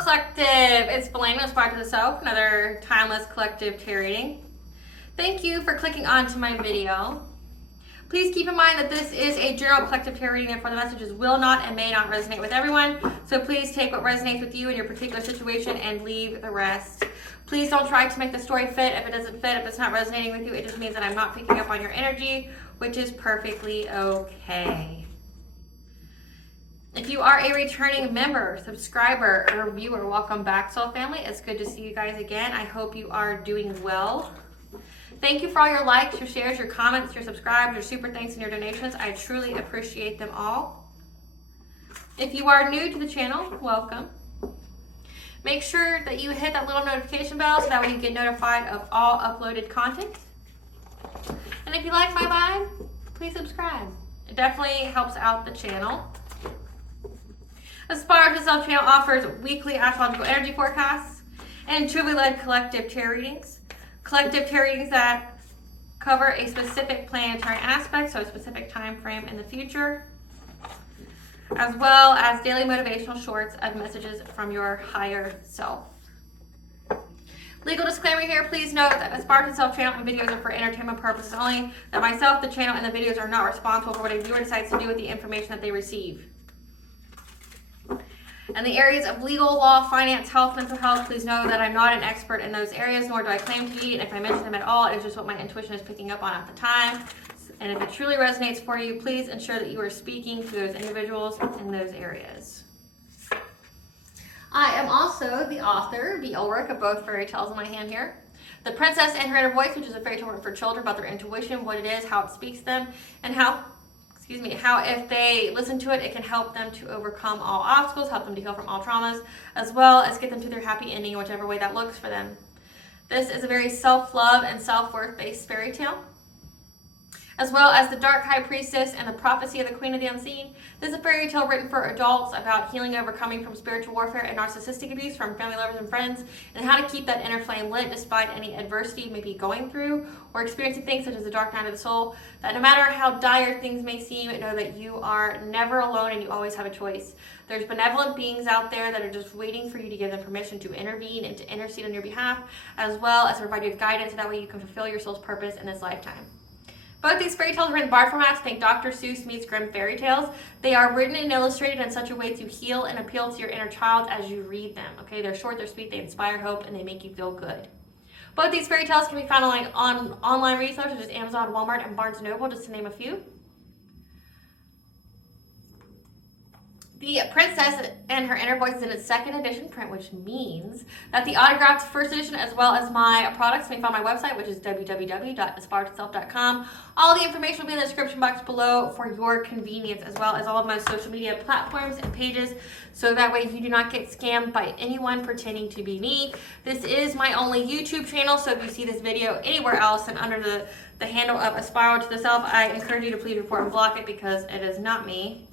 Collective, it's Belana with Art of Detachment, another timeless collective tarot reading. Thank you for clicking onto my video. Please keep in mind that this is a general collective tarot reading, therefore the messages will not and may not resonate with everyone. So please take what resonates with you in your particular situation and leave the rest. Please don't try to make the story fit if it doesn't fit, if it's not resonating with you. It just means that I'm not picking up on your energy, which is perfectly okay. If you are a returning member, subscriber, or viewer, welcome back, Soul Family. It's good to see you guys again. I hope you are doing well. Thank you for all your likes, your shares, your comments, your subscribes, your super thanks, and your donations. I truly appreciate them all. If you are new to the channel, welcome. Make sure that you hit that little notification bell so that way you get notified of all uploaded content. And if you like my vibe, please subscribe. It definitely helps out the channel. Aspire to Self channel offers weekly astrological energy forecasts and truly led collective tarot readings. Collective tarot readings that cover a specific planetary aspect, so a specific time frame in the future, as well as daily motivational shorts of messages from your higher self. Legal disclaimer here, please note that Aspire to Self channel and videos are for entertainment purposes only, that myself, the channel, and the videos are not responsible for what a viewer decides to do with the information that they receive. In the areas of legal, law, finance, health, mental health, please know that I'm not an expert in those areas, nor do I claim to be, and if I mention them at all, it is just what my intuition is picking up on at the time. And if it truly resonates for you, please ensure that you are speaking to those individuals in those areas. I am also the author, the Ulrich, of both fairy tales in my hand here. The Princess and Her Inner Voice, which is a fairy tale written for children about their intuition, what it is, how it speaks to them, and how if they listen to it, it can help them to overcome all obstacles, help them to heal from all traumas, as well as get them to their happy ending in whichever way that looks for them. This is a very self-love and self-worth based fairy tale. As well as The Dark High Priestess and The Prophecy of the Queen of the Unseen. This is a fairy tale written for adults about healing and overcoming from spiritual warfare and narcissistic abuse from family members and friends, and how to keep that inner flame lit despite any adversity you may be going through or experiencing things such as the dark night of the soul. That no matter how dire things may seem, know that you are never alone and you always have a choice. There's benevolent beings out there that are just waiting for you to give them permission to intervene and to intercede on your behalf, as well as to provide you with guidance so that way you can fulfill your soul's purpose in this lifetime. Both these fairy tales are written in bard formats. Think Dr. Seuss meets Grimm fairy tales. They are written and illustrated in such a way to heal and appeal to your inner child as you read them. Okay, they're short, they're sweet, they inspire hope, and they make you feel good. Both these fairy tales can be found on online retailers such as Amazon, Walmart, and Barnes & Noble, just to name a few. The Princess and Her Inner Voice is in its second edition print, which means that the autographed first edition, as well as my products, can be found on my website, which is www.aspiraltotheself.com. All the information will be in the description box below for your convenience, as well as all of my social media platforms and pages, so that way you do not get scammed by anyone pretending to be me. This is my only YouTube channel, so if you see this video anywhere else and under the handle of Aspire to the Self, I encourage you to please report and block it because it is not me.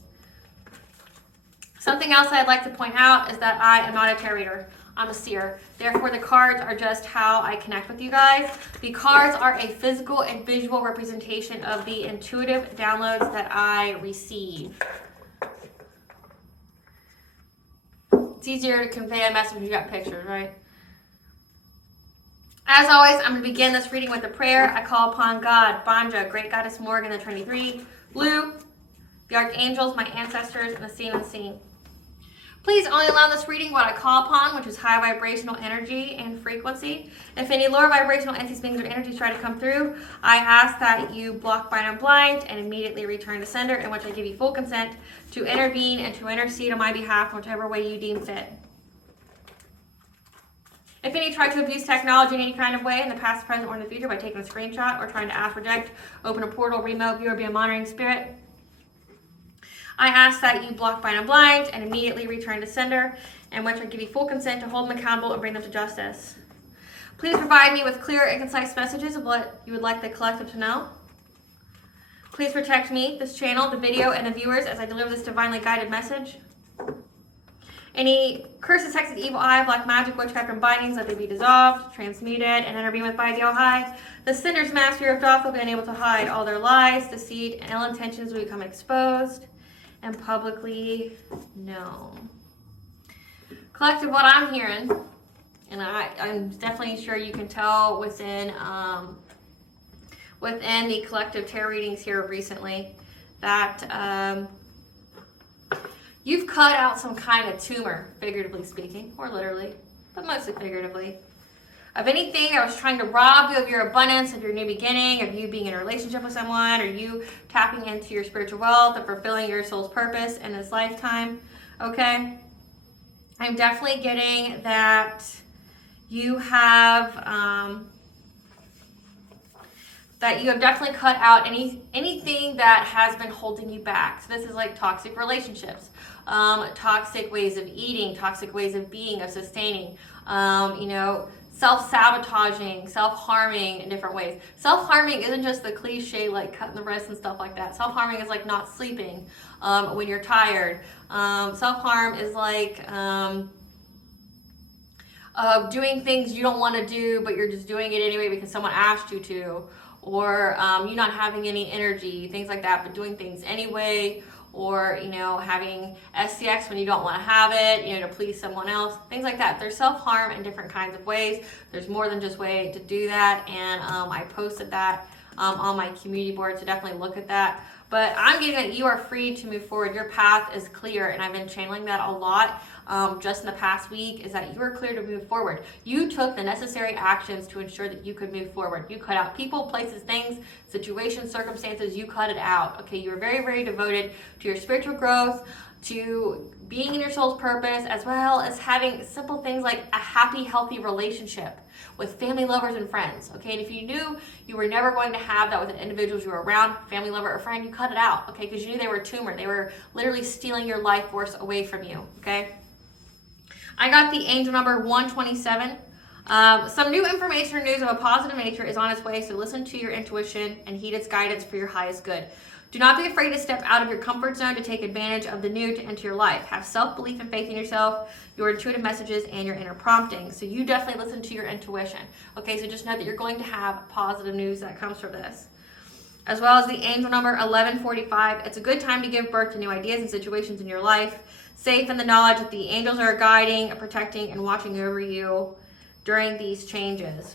Something else I'd like to point out is that I am not a tarot reader. I'm a seer. Therefore, the cards are just how I connect with you guys. The cards are a physical and visual representation of the intuitive downloads that I receive. It's easier to convey a message when you got pictures, right? As always, I'm going to begin this reading with a prayer. I call upon God, Banja, Great Goddess Morgan, the Trinity Three, Lu, the Archangels, my ancestors, and the seen and unseen. Please only allow this reading what I call upon, which is high vibrational energy and frequency. If any lower vibrational entities, beings, or energies try to come through, I ask that you block, bind, and blind, and immediately return to sender, in which I give you full consent to intervene and to intercede on my behalf in whichever way you deem fit. If any try to abuse technology in any kind of way in the past, present, or in the future by taking a screenshot or trying to ask, reject, open a portal, remote, view, or be a monitoring spirit, I ask that you block, bind, and blind, and immediately return to sender, in which I give you full consent to hold them accountable and bring them to justice. Please provide me with clear and concise messages of what you would like the collective to know. Please protect me, this channel, the video, and the viewers as I deliver this divinely guided message. Any curses, hexes, evil eye, black magic, witchcraft, and bindings, let they be dissolved, transmuted, and intervened with by the All-High. The sinner's master of Doth will be unable to hide all their lies, deceit, and ill intentions will become exposed and publicly known. Collective, what I'm hearing, and I'm definitely sure you can tell within the collective tarot readings here recently, that you've cut out some kind of tumor, figuratively speaking, or literally, but mostly figuratively, of anything that was trying to rob you of your abundance, of your new beginning, of you being in a relationship with someone, or you tapping into your spiritual wealth, and fulfilling your soul's purpose in this lifetime, okay? I'm definitely getting that you have definitely cut out anything that has been holding you back. So this is like toxic relationships, toxic ways of eating, toxic ways of being, of sustaining, self-sabotaging, self-harming in different ways. Self-harming isn't just the cliche like cutting the wrist and stuff like that. Self-harming is like not sleeping when you're tired. Self-harm is like doing things you don't want to do, but you're just doing it anyway because someone asked you to. Or you not having any energy, things like that, but doing things anyway. Or, having SCX when you don't want to have it, to please someone else, things like that. There's self-harm in different kinds of ways. There's more than just way to do that, and I posted that on my community board, so definitely look at that. But I'm getting that you are free to move forward. Your path is clear, and I've been channeling that a lot just in the past week, is that you are clear to move forward. You took the necessary actions to ensure that you could move forward. You cut out people, places, things, situations, circumstances. You cut it out. Okay, you were very, very devoted to your spiritual growth, to being in your soul's purpose, as well as having simple things like a happy, healthy relationship with family, lovers, and friends. Okay, and if you knew you were never going to have that with the individuals you were around, family, lover, or friend, you cut it out. Okay, because you knew they were a tumor. They were literally stealing your life force away from you. Okay, I got the angel number 127. Some new information or news of a positive nature is on its way, so listen to your intuition and heed its guidance for your highest good. Do not be afraid to step out of your comfort zone to take advantage of the new to enter your life. Have self-belief and faith in yourself, your intuitive messages, and your inner prompting. So you definitely listen to your intuition. Okay, so just know that you're going to have positive news that comes from this. As well as the angel number 1145. It's a good time to give birth to new ideas and situations in your life. Safe in the knowledge that the angels are guiding, protecting, and watching over you during these changes.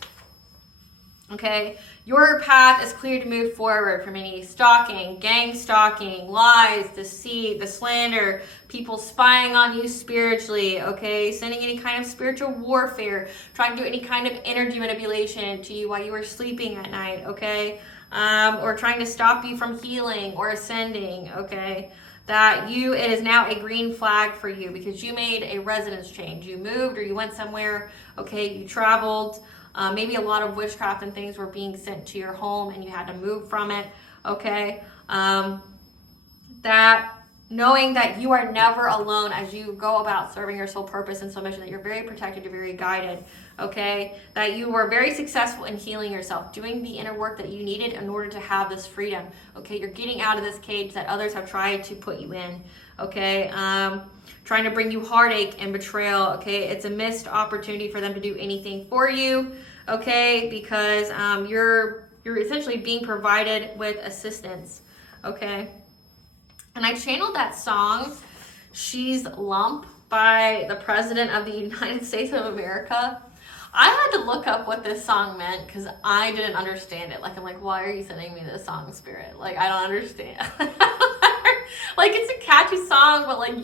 Okay, your path is clear to move forward from any stalking, gang stalking, lies, deceit, the slander, people spying on you spiritually, okay, sending any kind of spiritual warfare, trying to do any kind of energy manipulation to you while you were sleeping at night, okay, or trying to stop you from healing or ascending, okay, that it is now a green flag for you because you made a residence change. You moved or you went somewhere, okay, you traveled. Maybe a lot of witchcraft and things were being sent to your home and you had to move from it, okay? That knowing that you are never alone as you go about serving your soul purpose and soul mission, that you're very protected, you're very guided, okay? That you were very successful in healing yourself, doing the inner work that you needed in order to have this freedom, okay? You're getting out of this cage that others have tried to put you in, okay? Trying to bring you heartache and betrayal, okay? It's a missed opportunity for them to do anything for you, okay? Because you're essentially being provided with assistance, okay? And I channeled that song, She's Lump, by the President of the United States of America. I had to look up what this song meant because I didn't understand it. Like, I'm like, why are you sending me this song, Spirit? Like, I don't understand. Like, it's a catchy song, but like,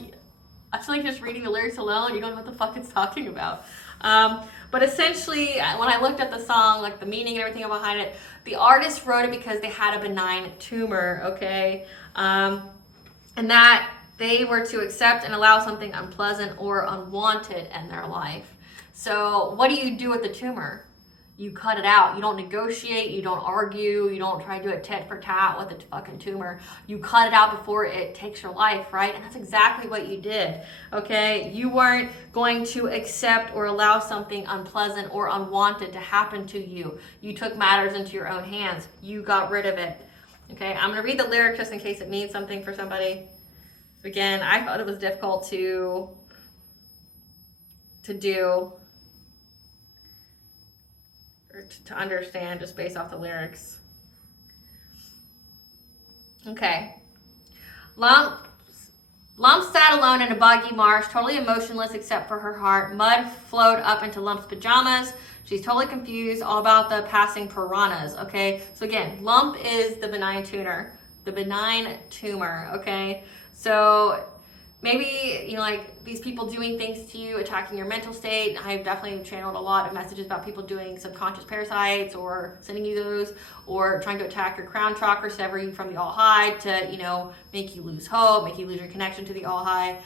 I feel like just reading the lyrics alone, you don't know what the fuck it's talking about. But essentially, when I looked at the song, like the meaning and everything behind it, the artist wrote it because they had a benign tumor, okay? And that they were to accept and allow something unpleasant or unwanted in their life. So what do you do with the tumor? You cut it out. You don't negotiate, you don't argue, you don't try to do a tit for tat with the fucking tumor. You cut it out before it takes your life, right? And that's exactly what you did, okay? You weren't going to accept or allow something unpleasant or unwanted to happen to you. You took matters into your own hands. You got rid of it, okay? I'm gonna read the lyric just in case it means something for somebody. Again, I thought it was difficult to do, or to understand just based off the lyrics. Okay. Lumps Lump sat alone in a boggy marsh, totally emotionless except for her heart. Mud flowed up into Lump's pajamas. She's totally confused, all about the passing piranhas, okay? So again, Lump is the benign tumor, okay? So maybe, you know, like these people doing things to you, attacking your mental state. I've definitely channeled a lot of messages about people doing subconscious parasites or sending you those, or trying to attack your crown chakra, sever you from the all high to, you know, make you lose hope, make you lose your connection to the all high.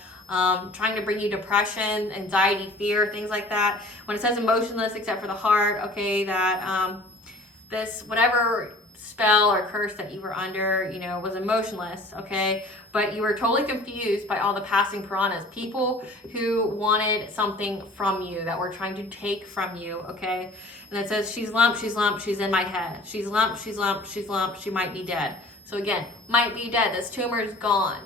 Trying to bring you depression, anxiety, fear, things like that. When it says emotionless except for the heart, okay, that this whatever spell or curse that you were under, you know, was emotionless, okay? But you were totally confused by all the passing piranhas, people who wanted something from you, that were trying to take from you, okay? And it says, she's Lump, she's in my head. She's Lump, she might be dead. So again, might be dead. This tumor is gone.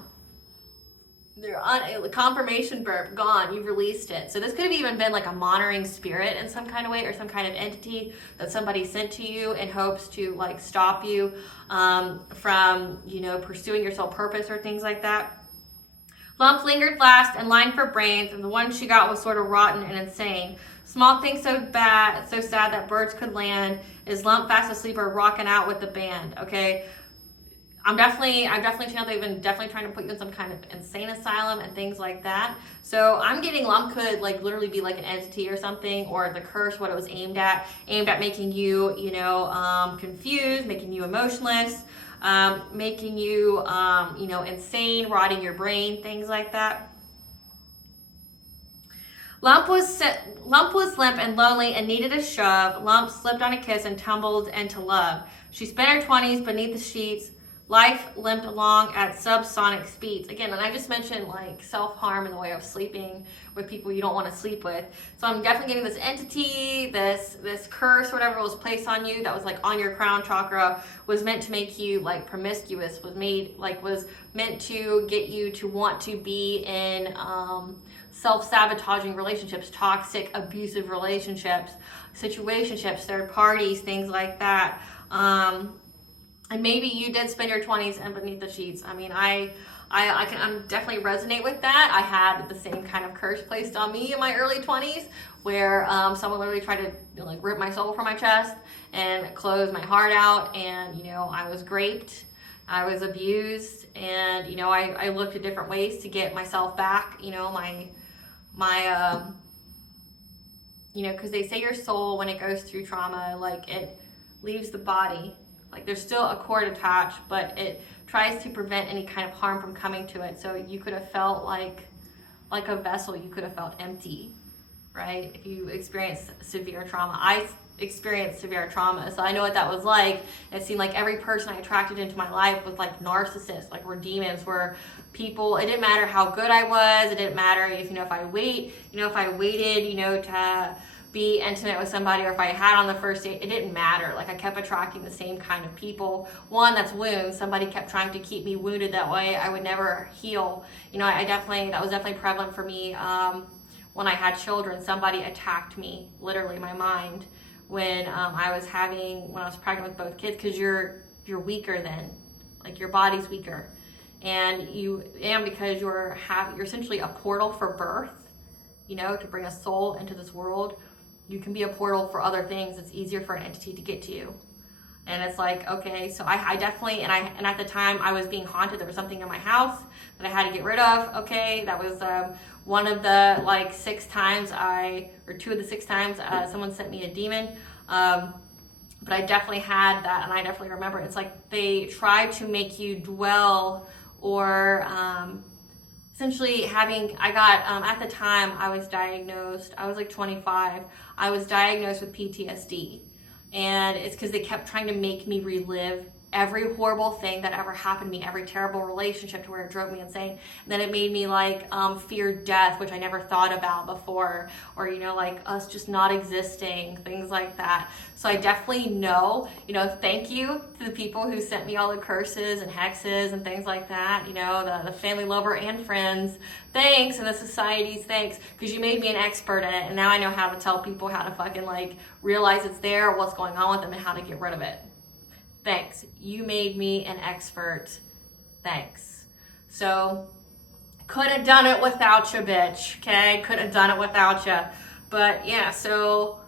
They're on confirmation burp, gone. You've released it. So this could have even been like a monitoring spirit in some kind of way, or some kind of entity that somebody sent to you in hopes to like stop you from, you know, pursuing your soul purpose or things like that. Lump lingered last and lined for brains, and the one she got was sort of rotten and insane. Small thing so bad, so sad that birds could land. Is Lump fast asleep or rocking out with the band? Okay. I've definitely channeled they've been definitely trying to put you in some kind of insane asylum and things like that. So I'm getting Lump could like literally be like an entity or something, or the curse, what it was aimed at making you, you know, confused, making you emotionless, making you, you know, insane, rotting your brain, things like that. Lump was limp and lonely and needed a shove. Lump slipped on a kiss and tumbled into love. She spent her 20s beneath the sheets. Life limped along at subsonic speeds. Again, and I just mentioned like self-harm in the way of sleeping with people you don't want to sleep with. So I'm definitely getting this entity, this curse, whatever was placed on you that was like on your crown chakra, was meant to make you like promiscuous, was meant to get you to want to be in self-sabotaging relationships, toxic, abusive relationships, situationships, third parties, things like that. And maybe you did spend your 20s and beneath the sheets. I mean, I'm definitely resonate with that. I had the same kind of curse placed on me in my early 20s, where someone literally tried to, you know, like rip my soul from my chest and close my heart out. And, you know, I was raped, I was abused, and, you know, I looked at different ways to get myself back. You know, you know, because they say your soul, when it goes through trauma, like it leaves the body. Like there's still a cord attached, but it tries to prevent any kind of harm from coming to it. So you could have felt like a vessel, you could have felt empty, right? If you experienced severe trauma. I experienced severe trauma, so I know what that was like. It seemed like every person I attracted into my life was like narcissists, like were demons, were people. It didn't matter how good I was. It didn't matter if, you know, if I waited, you know, to be intimate with somebody, or if I had on the first date, it didn't matter. Like I kept attracting the same kind of people. One, that's wounds. Somebody kept trying to keep me wounded that way. I would never heal. You know, that was definitely prevalent for me when I had children. Somebody attacked me, literally my mind, when I was pregnant with both kids, because you're weaker then. Like your body's weaker. And because you're essentially a portal for birth, you know, to bring a soul into this world. You can be a portal for other things. It's easier for an entity to get to you. And it's like, okay, so I definitely, and at the time I was being haunted. There was something in my house that I had to get rid of. Okay, that was one of the like 6 times or 2 of the 6 times someone sent me a demon. But I definitely had that, and I definitely remember. It's like they tried to make you dwell, or essentially at the time I was diagnosed, I was like 25, I was diagnosed with PTSD. And it's because they kept trying to make me relive every horrible thing that ever happened to me, every terrible relationship to where it drove me insane. And then it made me like fear death, which I never thought about before, or, you know, like us just not existing, things like that. So I definitely know, you know, thank you to the people who sent me all the curses and hexes and things like that, you know, the family, lover, and friends, thanks, and the societies, thanks, because you made me an expert in it, and now I know how to tell people how to fucking like realize it's there, what's going on with them, and how to get rid of it. Thanks. You made me an expert. Thanks. So Could have done it without you, bitch. Okay, could have done it without you. But yeah, so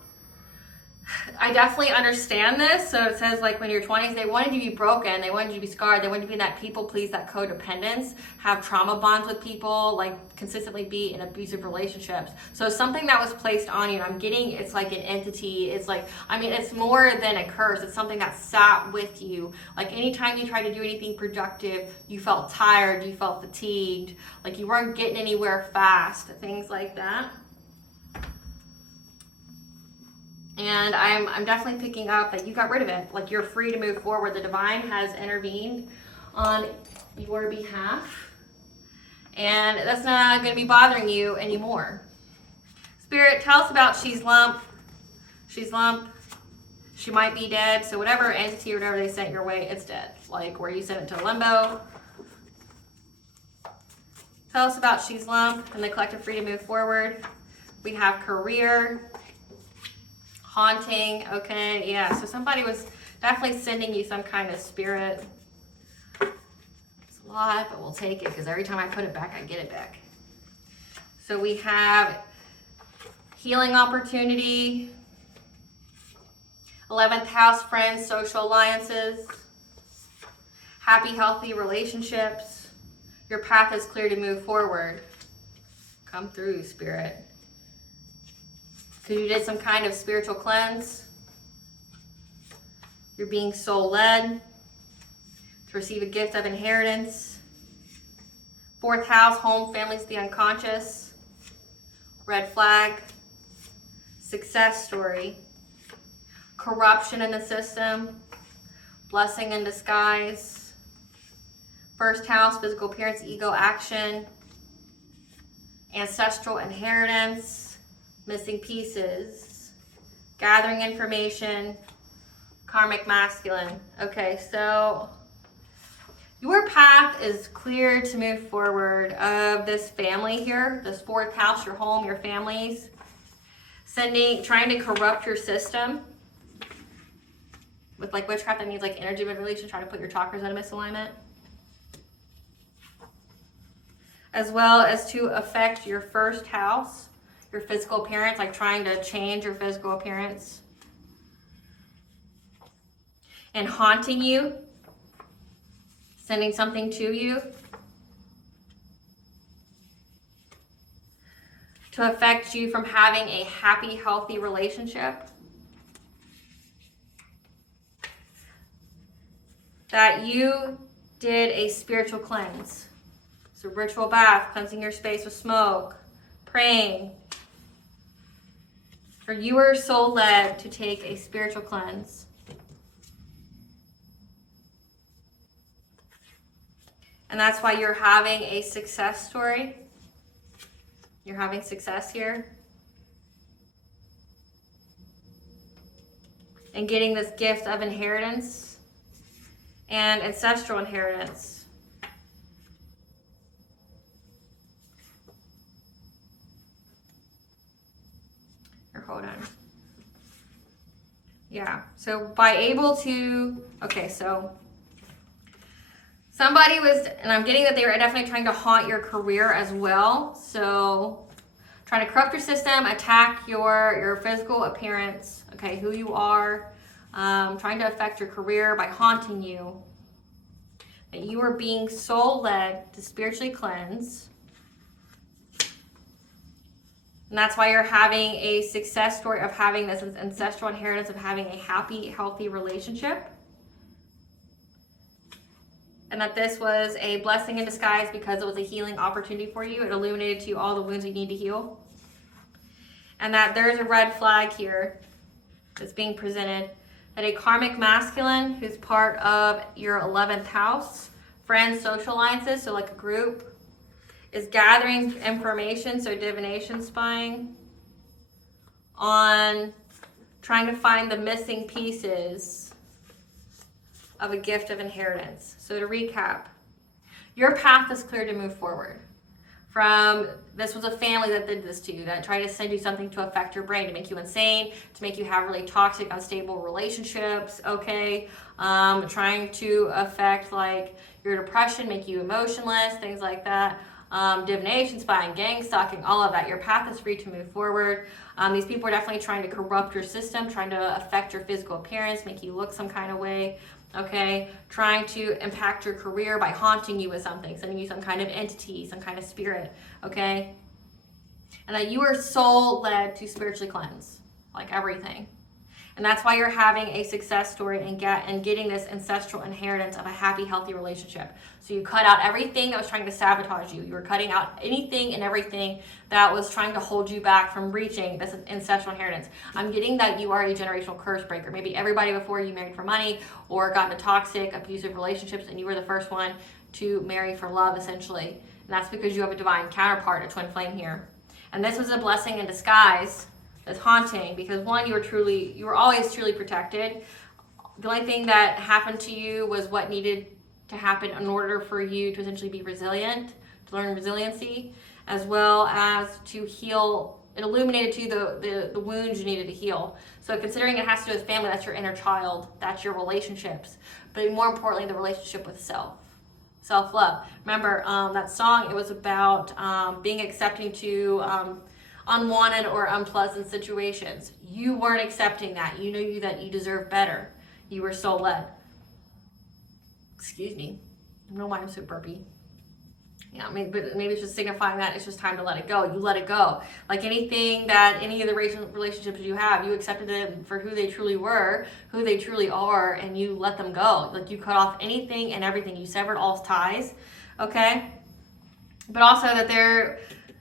I definitely understand this. So it says like when you're 20s, they wanted you to be broken, they wanted you to be scarred, they wanted you to be that people please, that codependence, have trauma bonds with people, like consistently be in abusive relationships. So something that was placed on you, and I'm getting it's like an entity, it's like, I mean, it's more than a curse, it's something that sat with you. Like anytime you tried to do anything productive, you felt tired, you felt fatigued, like you weren't getting anywhere fast, things like that. And I'm definitely picking up that you got rid of it. Like you're free to move forward. The divine has intervened on your behalf. And that's not going to be bothering you anymore. Spirit, tell us about she's lump. She's lump. She might be dead. So whatever entity or whatever they sent your way, it's dead. Like where you sent it to limbo. Tell us about she's lump and the collective free to move forward. We have career. Haunting, okay, yeah, so somebody was definitely sending you some kind of spirit. It's a lot, but we'll take it because every time I put it back, I get it back. So we have healing opportunity, 11th house, friends, social alliances, happy, healthy relationships. Your path is clear to move forward. Come through, Spirit. Because you did some kind of spiritual cleanse. You're being soul led to receive a gift of inheritance. 4th house, home, families, the unconscious. Red flag. Success story. Corruption in the system. Blessing in disguise. 1st house, physical appearance, ego, action. Ancestral inheritance. Missing pieces, gathering information, karmic masculine. Okay, so your path is clear to move forward of this family here, this 4th house, your home, your families, trying to corrupt your system with like witchcraft. That means like energy manipulation, trying to put your chakras out of misalignment, as well as to affect your 1st house. Your physical appearance, like trying to change your physical appearance. And haunting you. Sending something to you. To affect you from having a happy, healthy relationship. That you did a spiritual cleanse. So ritual bath, cleansing your space with smoke, praying. Or you are soul led to take a spiritual cleanse. And that's why you're having a success story. You're having success here. And getting this gift of inheritance and ancestral inheritance. Hold on. Yeah, so by able to, okay, so somebody was, and I'm getting that they were definitely trying to haunt your career as well. So trying to corrupt your system, attack your physical appearance, okay, who you are, trying to affect your career by haunting you. That you are being soul led to spiritually cleanse. And that's why you're having a success story of having this ancestral inheritance of having a happy, healthy relationship. And that this was a blessing in disguise because it was a healing opportunity for you. It illuminated to you all the wounds you need to heal. And that there's a red flag here that's being presented. That a karmic masculine who's part of your 11th house, friends, social alliances, so like a group, is gathering information, so divination spying, on trying to find the missing pieces of a gift of inheritance. So to recap, your path is clear to move forward. This was a family that did this to you, that tried to send you something to affect your brain, to make you insane, to make you have really toxic, unstable relationships, okay? Trying to affect like your depression, make you emotionless, things like that. divination, spying, gang stalking, all of that. Your path is free to move forward. These people are definitely trying to corrupt your system, trying to affect your physical appearance, make you look some kind of way, okay? Trying to impact your career by haunting you with something, sending you some kind of entity, some kind of spirit, okay? And that you are soul led to spiritually cleanse, like everything. And that's why you're having a success story and getting this ancestral inheritance of a happy, healthy relationship. So you cut out everything that was trying to sabotage you. You were cutting out anything and everything that was trying to hold you back from reaching this ancestral inheritance. I'm getting that you are a generational curse breaker. Maybe everybody before you married for money or got into toxic, abusive relationships, and you were the first one to marry for love, essentially. And that's because you have a divine counterpart, a twin flame here. And this was a blessing in disguise. It's haunting because one, you were always truly protected. The only thing that happened to you was what needed to happen in order for you to essentially be resilient, to learn resiliency, as well as to heal. It illuminated to you the wounds you needed to heal. So considering it has to do with family, that's your inner child, that's your relationships, but more importantly, the relationship with self-love. Remember that song, it was about being accepting to unwanted or unpleasant situations. You weren't accepting that. You knew that you deserve better. You were soul led. Excuse me. I don't know why I'm so burpy. Yeah, maybe it's just signifying that it's just time to let it go. You let it go. Like anything that any of the relationships you have, you accepted them for who they truly were, who they truly are, and you let them go. Like you cut off anything and everything. You severed all ties, okay? But also that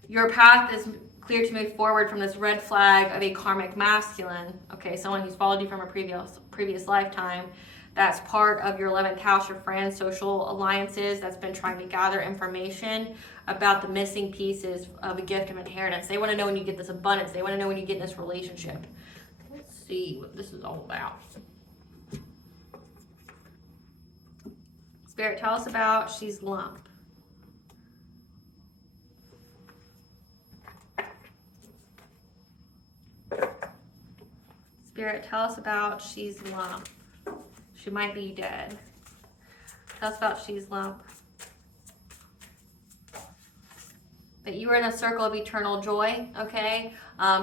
your path is clear to move forward from this red flag of a karmic masculine, okay, someone who's followed you from a previous lifetime. That's part of your 11th house, your friends, social alliances, that's been trying to gather information about the missing pieces of a gift of inheritance. They want to know when you get this abundance. They want to know when you get in this relationship. Let's see what this is all about. Spirit, tell us about she's lump. Spirit, tell us about she's lump. She might be dead. Tell us about she's lump. That you were in a circle of eternal joy, okay?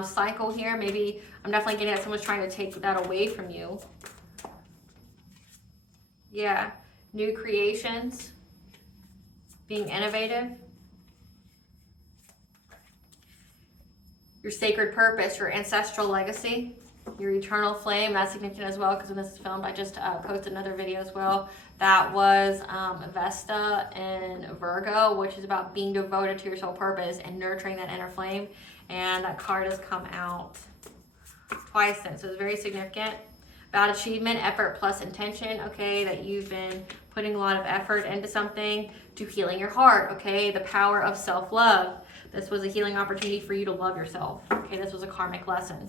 Cycle here. Maybe I'm definitely getting that someone's trying to take that away from you. Yeah. New creations. Being innovative. Your sacred purpose, your ancestral legacy. Your eternal flame, that's significant as well because when this is filmed, I just posted another video as well. That was Vesta in Virgo, which is about being devoted to your soul purpose and nurturing that inner flame. And that card has come out twice since, so it's very significant. About achievement, effort plus intention, okay, that you've been putting a lot of effort into something, to healing your heart, okay, the power of self-love. This was a healing opportunity for you to love yourself, okay, this was a karmic lesson.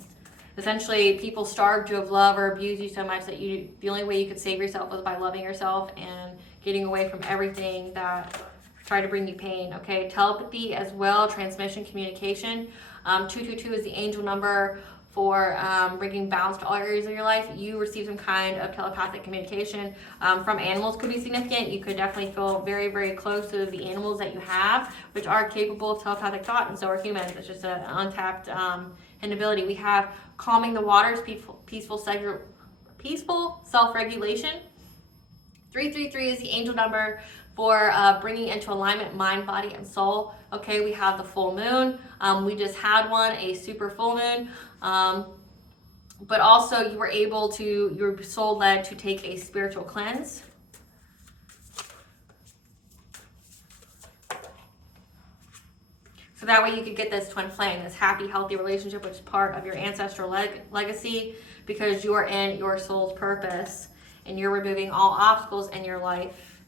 Essentially, people starved you of love or abused you so much that the only way you could save yourself was by loving yourself and getting away from everything that tried to bring you pain, okay? Telepathy as well, transmission, communication. 222 is the angel number for bringing balance to all areas of your life. You receive some kind of telepathic communication from animals could be significant. You could definitely feel very, very close to the animals that you have, which are capable of telepathic thought, and so are humans. It's just an untapped ability. We have calming the waters, peaceful self-regulation. 333 is the angel number for bringing into alignment mind, body, and soul. Okay, we have the full moon. We just had one, a super full moon. But also you were able to, your soul led to take a spiritual cleanse. So that way you could get this twin flame, this happy, healthy relationship, which is part of your ancestral legacy, because you are in your soul's purpose and you're removing all obstacles in your life,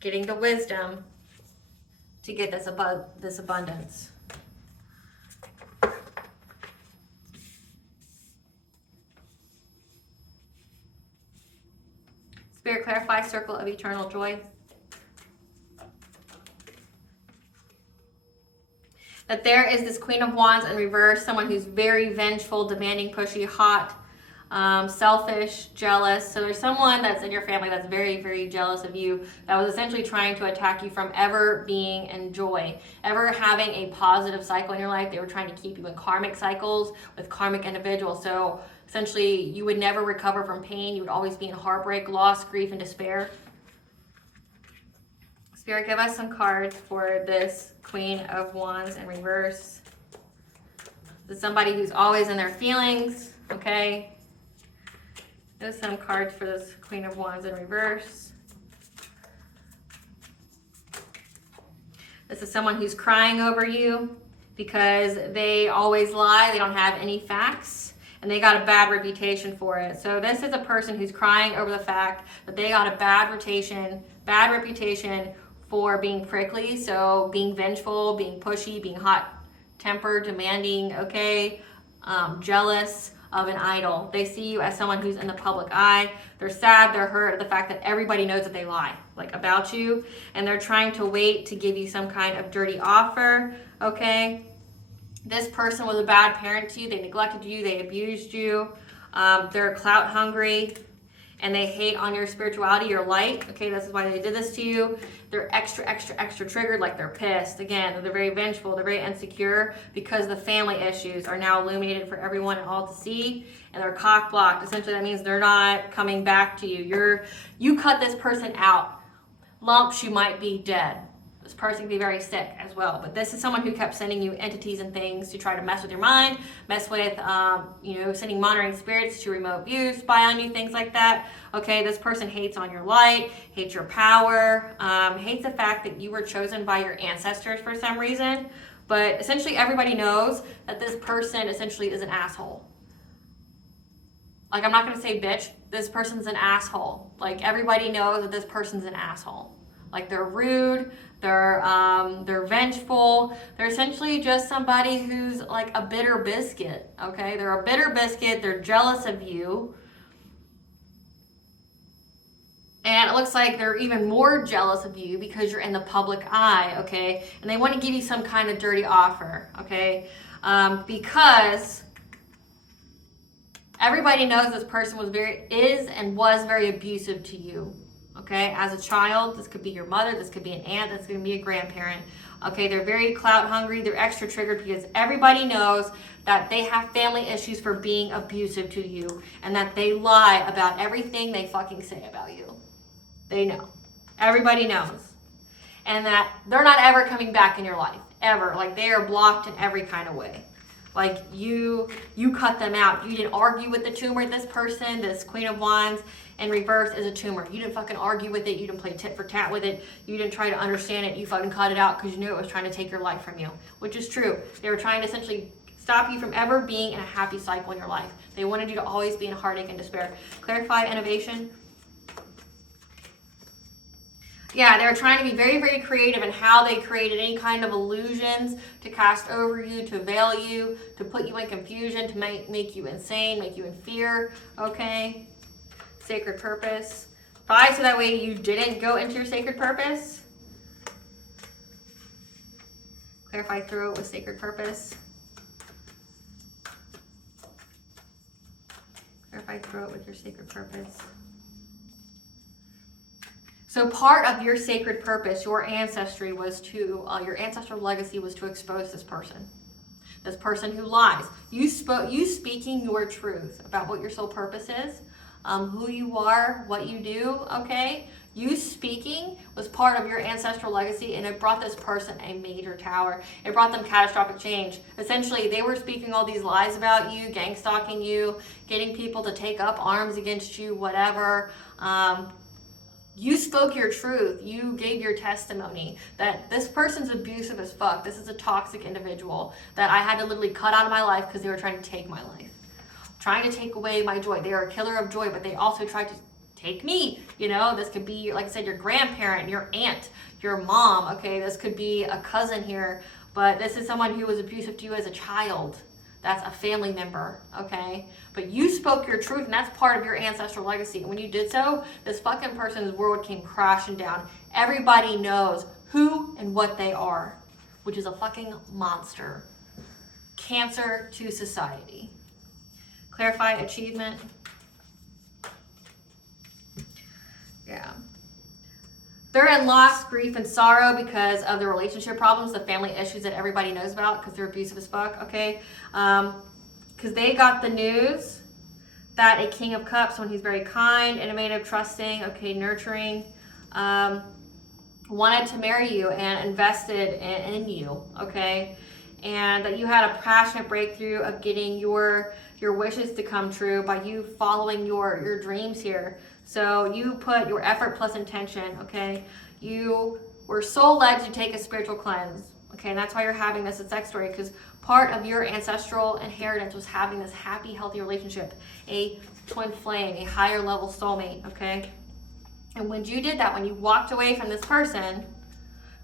getting the wisdom to get this abundance. Spirit, clarify circle of eternal joy. That there is this Queen of Wands in reverse, someone who's very vengeful, demanding, pushy, hot, selfish, jealous. So there's someone that's in your family that's very, very jealous of you, that was essentially trying to attack you from ever being in joy, ever having a positive cycle in your life. They were trying to keep you in karmic cycles with karmic individuals. So essentially, you would never recover from pain. You would always be in heartbreak, loss, grief, and despair. Spirit, give us some cards for this Queen of Wands in reverse. This is somebody who's always in their feelings, okay? There's some cards for this Queen of Wands in reverse. This is someone who's crying over you because they always lie. They don't have any facts, and they got a bad reputation for it. So this is a person who's crying over the fact that they got a bad reputation for being prickly. So being vengeful, being pushy, being hot-tempered, demanding, okay, jealous of an idol. They see you as someone who's in the public eye. They're sad, they're hurt at the fact that everybody knows that they lie, like, about you, and they're trying to wait to give you some kind of dirty offer, okay? This person was a bad parent to you. They neglected you, they abused you. They're clout hungry, and they hate on your spirituality, your light, okay? This is why they did this to you. They're extra triggered, like they're pissed. Again, they're very vengeful, they're very insecure because the family issues are now illuminated for everyone and all to see, and they're cock blocked. Essentially, that means they're not coming back to you. You cut this person out. Lumps, you might be dead. This person can be very sick as well, but this is someone who kept sending you entities and things to try to mess with your mind, mess with, sending monitoring spirits to remote view, spy on you, things like that. Okay, this person hates on your light, hates your power, hates the fact that you were chosen by your ancestors for some reason, but essentially everybody knows that this person essentially is an asshole. Like, I'm not going to say bitch, this person's an asshole. Like, everybody knows that this person's an asshole. Like, they're rude, they're vengeful. They're essentially just somebody who's like a bitter biscuit, okay? They're a bitter biscuit. They're jealous of you. And it looks like they're even more jealous of you because you're in the public eye, okay? And they want to give you some kind of dirty offer, okay? Because everybody knows this person was very abusive to you. Okay, as a child, this could be your mother, this could be an aunt, this could be a grandparent. Okay, they're very clout hungry, they're extra triggered because everybody knows that they have family issues for being abusive to you, and that they lie about everything they fucking say about you. They know. Everybody knows. And that they're not ever coming back in your life, ever. Like, they are blocked in every kind of way. Like, you cut them out. You didn't argue with the tumor. This person, this Queen of Wands in reverse, is a tumor. You didn't fucking argue with it. You didn't play tit for tat with it. You didn't try to understand it. You fucking cut it out because you knew it was trying to take your life from you, which is true. They were trying to essentially stop you from ever being in a happy cycle in your life. They wanted you to always be in heartache and despair. Clarify innovation. Yeah, they were trying to be very, very creative in how they created any kind of illusions to cast over you, to veil you, to put you in confusion, to make you insane, make you in fear, okay? Sacred purpose. Probably so that way you didn't go into your sacred purpose. Clarify through it with sacred purpose. Clarify through it with your sacred purpose. So part of your sacred purpose, your ancestry was to, your ancestral legacy was to expose this person who lies. You speaking your truth about what your soul purpose is, who you are, what you do, okay? You speaking was part of your ancestral legacy, and it brought this person a major tower. It brought them catastrophic change. Essentially, they were speaking all these lies about you, gangstalking you, getting people to take up arms against you, whatever. You spoke your truth. You gave your testimony that this person's abusive as fuck. This is a toxic individual that I had to literally cut out of my life because they were trying to take my life. Trying to take away my joy. They are a killer of joy, but they also tried to take me. You know, this could be, like I said, your grandparent, your aunt, your mom. Okay, this could be a cousin here, but this is someone who was abusive to you as a child. That's a family member, okay? But you spoke your truth, and that's part of your ancestral legacy. And when you did so, this fucking person's world came crashing down. Everybody knows who and what they are, which is a fucking monster. Cancer to society. Clarify achievement. They're in loss, grief, and sorrow because of the relationship problems, the family issues that everybody knows about because they're abusive as fuck, okay? Because they got the news that a King of Cups, when he's very kind, innovative, trusting, okay, nurturing, wanted to marry you and invested in you, okay? And that you had a passionate breakthrough of getting your wishes to come true by you following your dreams here. So you put your effort plus intention, okay? You were soul led to take a spiritual cleanse, okay? And that's why you're having this sex story, because part of your ancestral inheritance was having this happy, healthy relationship, a twin flame, a higher level soulmate, okay? And when you did that, when you walked away from this person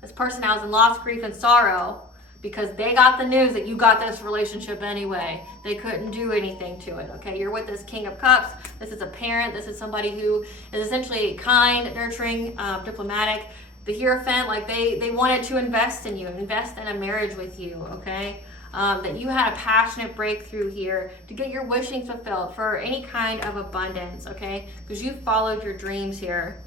now is in loss, grief, and sorrow, because they got the news that you got this relationship anyway. They couldn't do anything to it, okay? You're with this King of Cups. This is a parent. This is somebody who is essentially kind, nurturing, diplomatic. The Hierophant, like they wanted to invest in you, invest in a marriage with you, okay? That you had a passionate breakthrough here to get your wishing fulfilled for any kind of abundance, okay? Because you followed your dreams here.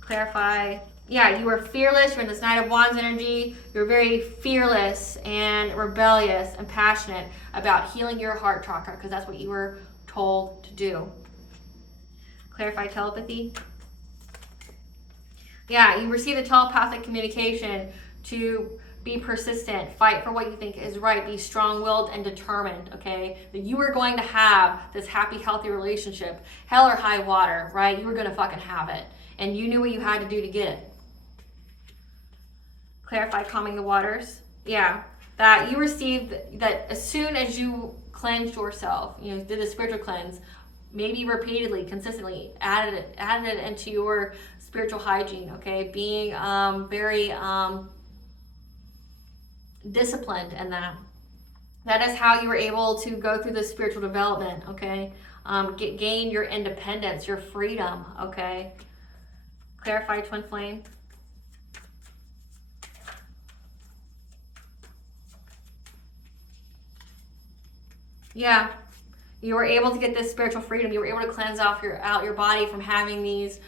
Clarify. Yeah, you were fearless. You're in this Knight of Wands energy. You're very fearless and rebellious and passionate about healing your heart chakra because that's what you were told to do. Clarify telepathy. Yeah, you receive the telepathic communication to be persistent, fight for what you think is right, be strong-willed and determined, okay? That you were going to have this happy, healthy relationship, hell or high water, right? You were going to fucking have it. And you knew what you had to do to get it. Clarify calming the waters. Yeah, that you received that as soon as you cleansed yourself, did the spiritual cleanse, maybe repeatedly, consistently, added it into your spiritual hygiene, okay? Being very disciplined in that. That is how you were able to go through the spiritual development, okay? Gain your independence, your freedom, okay? Clarify twin flame. Yeah, you were able to get this spiritual freedom. You were able to cleanse out your body from having these,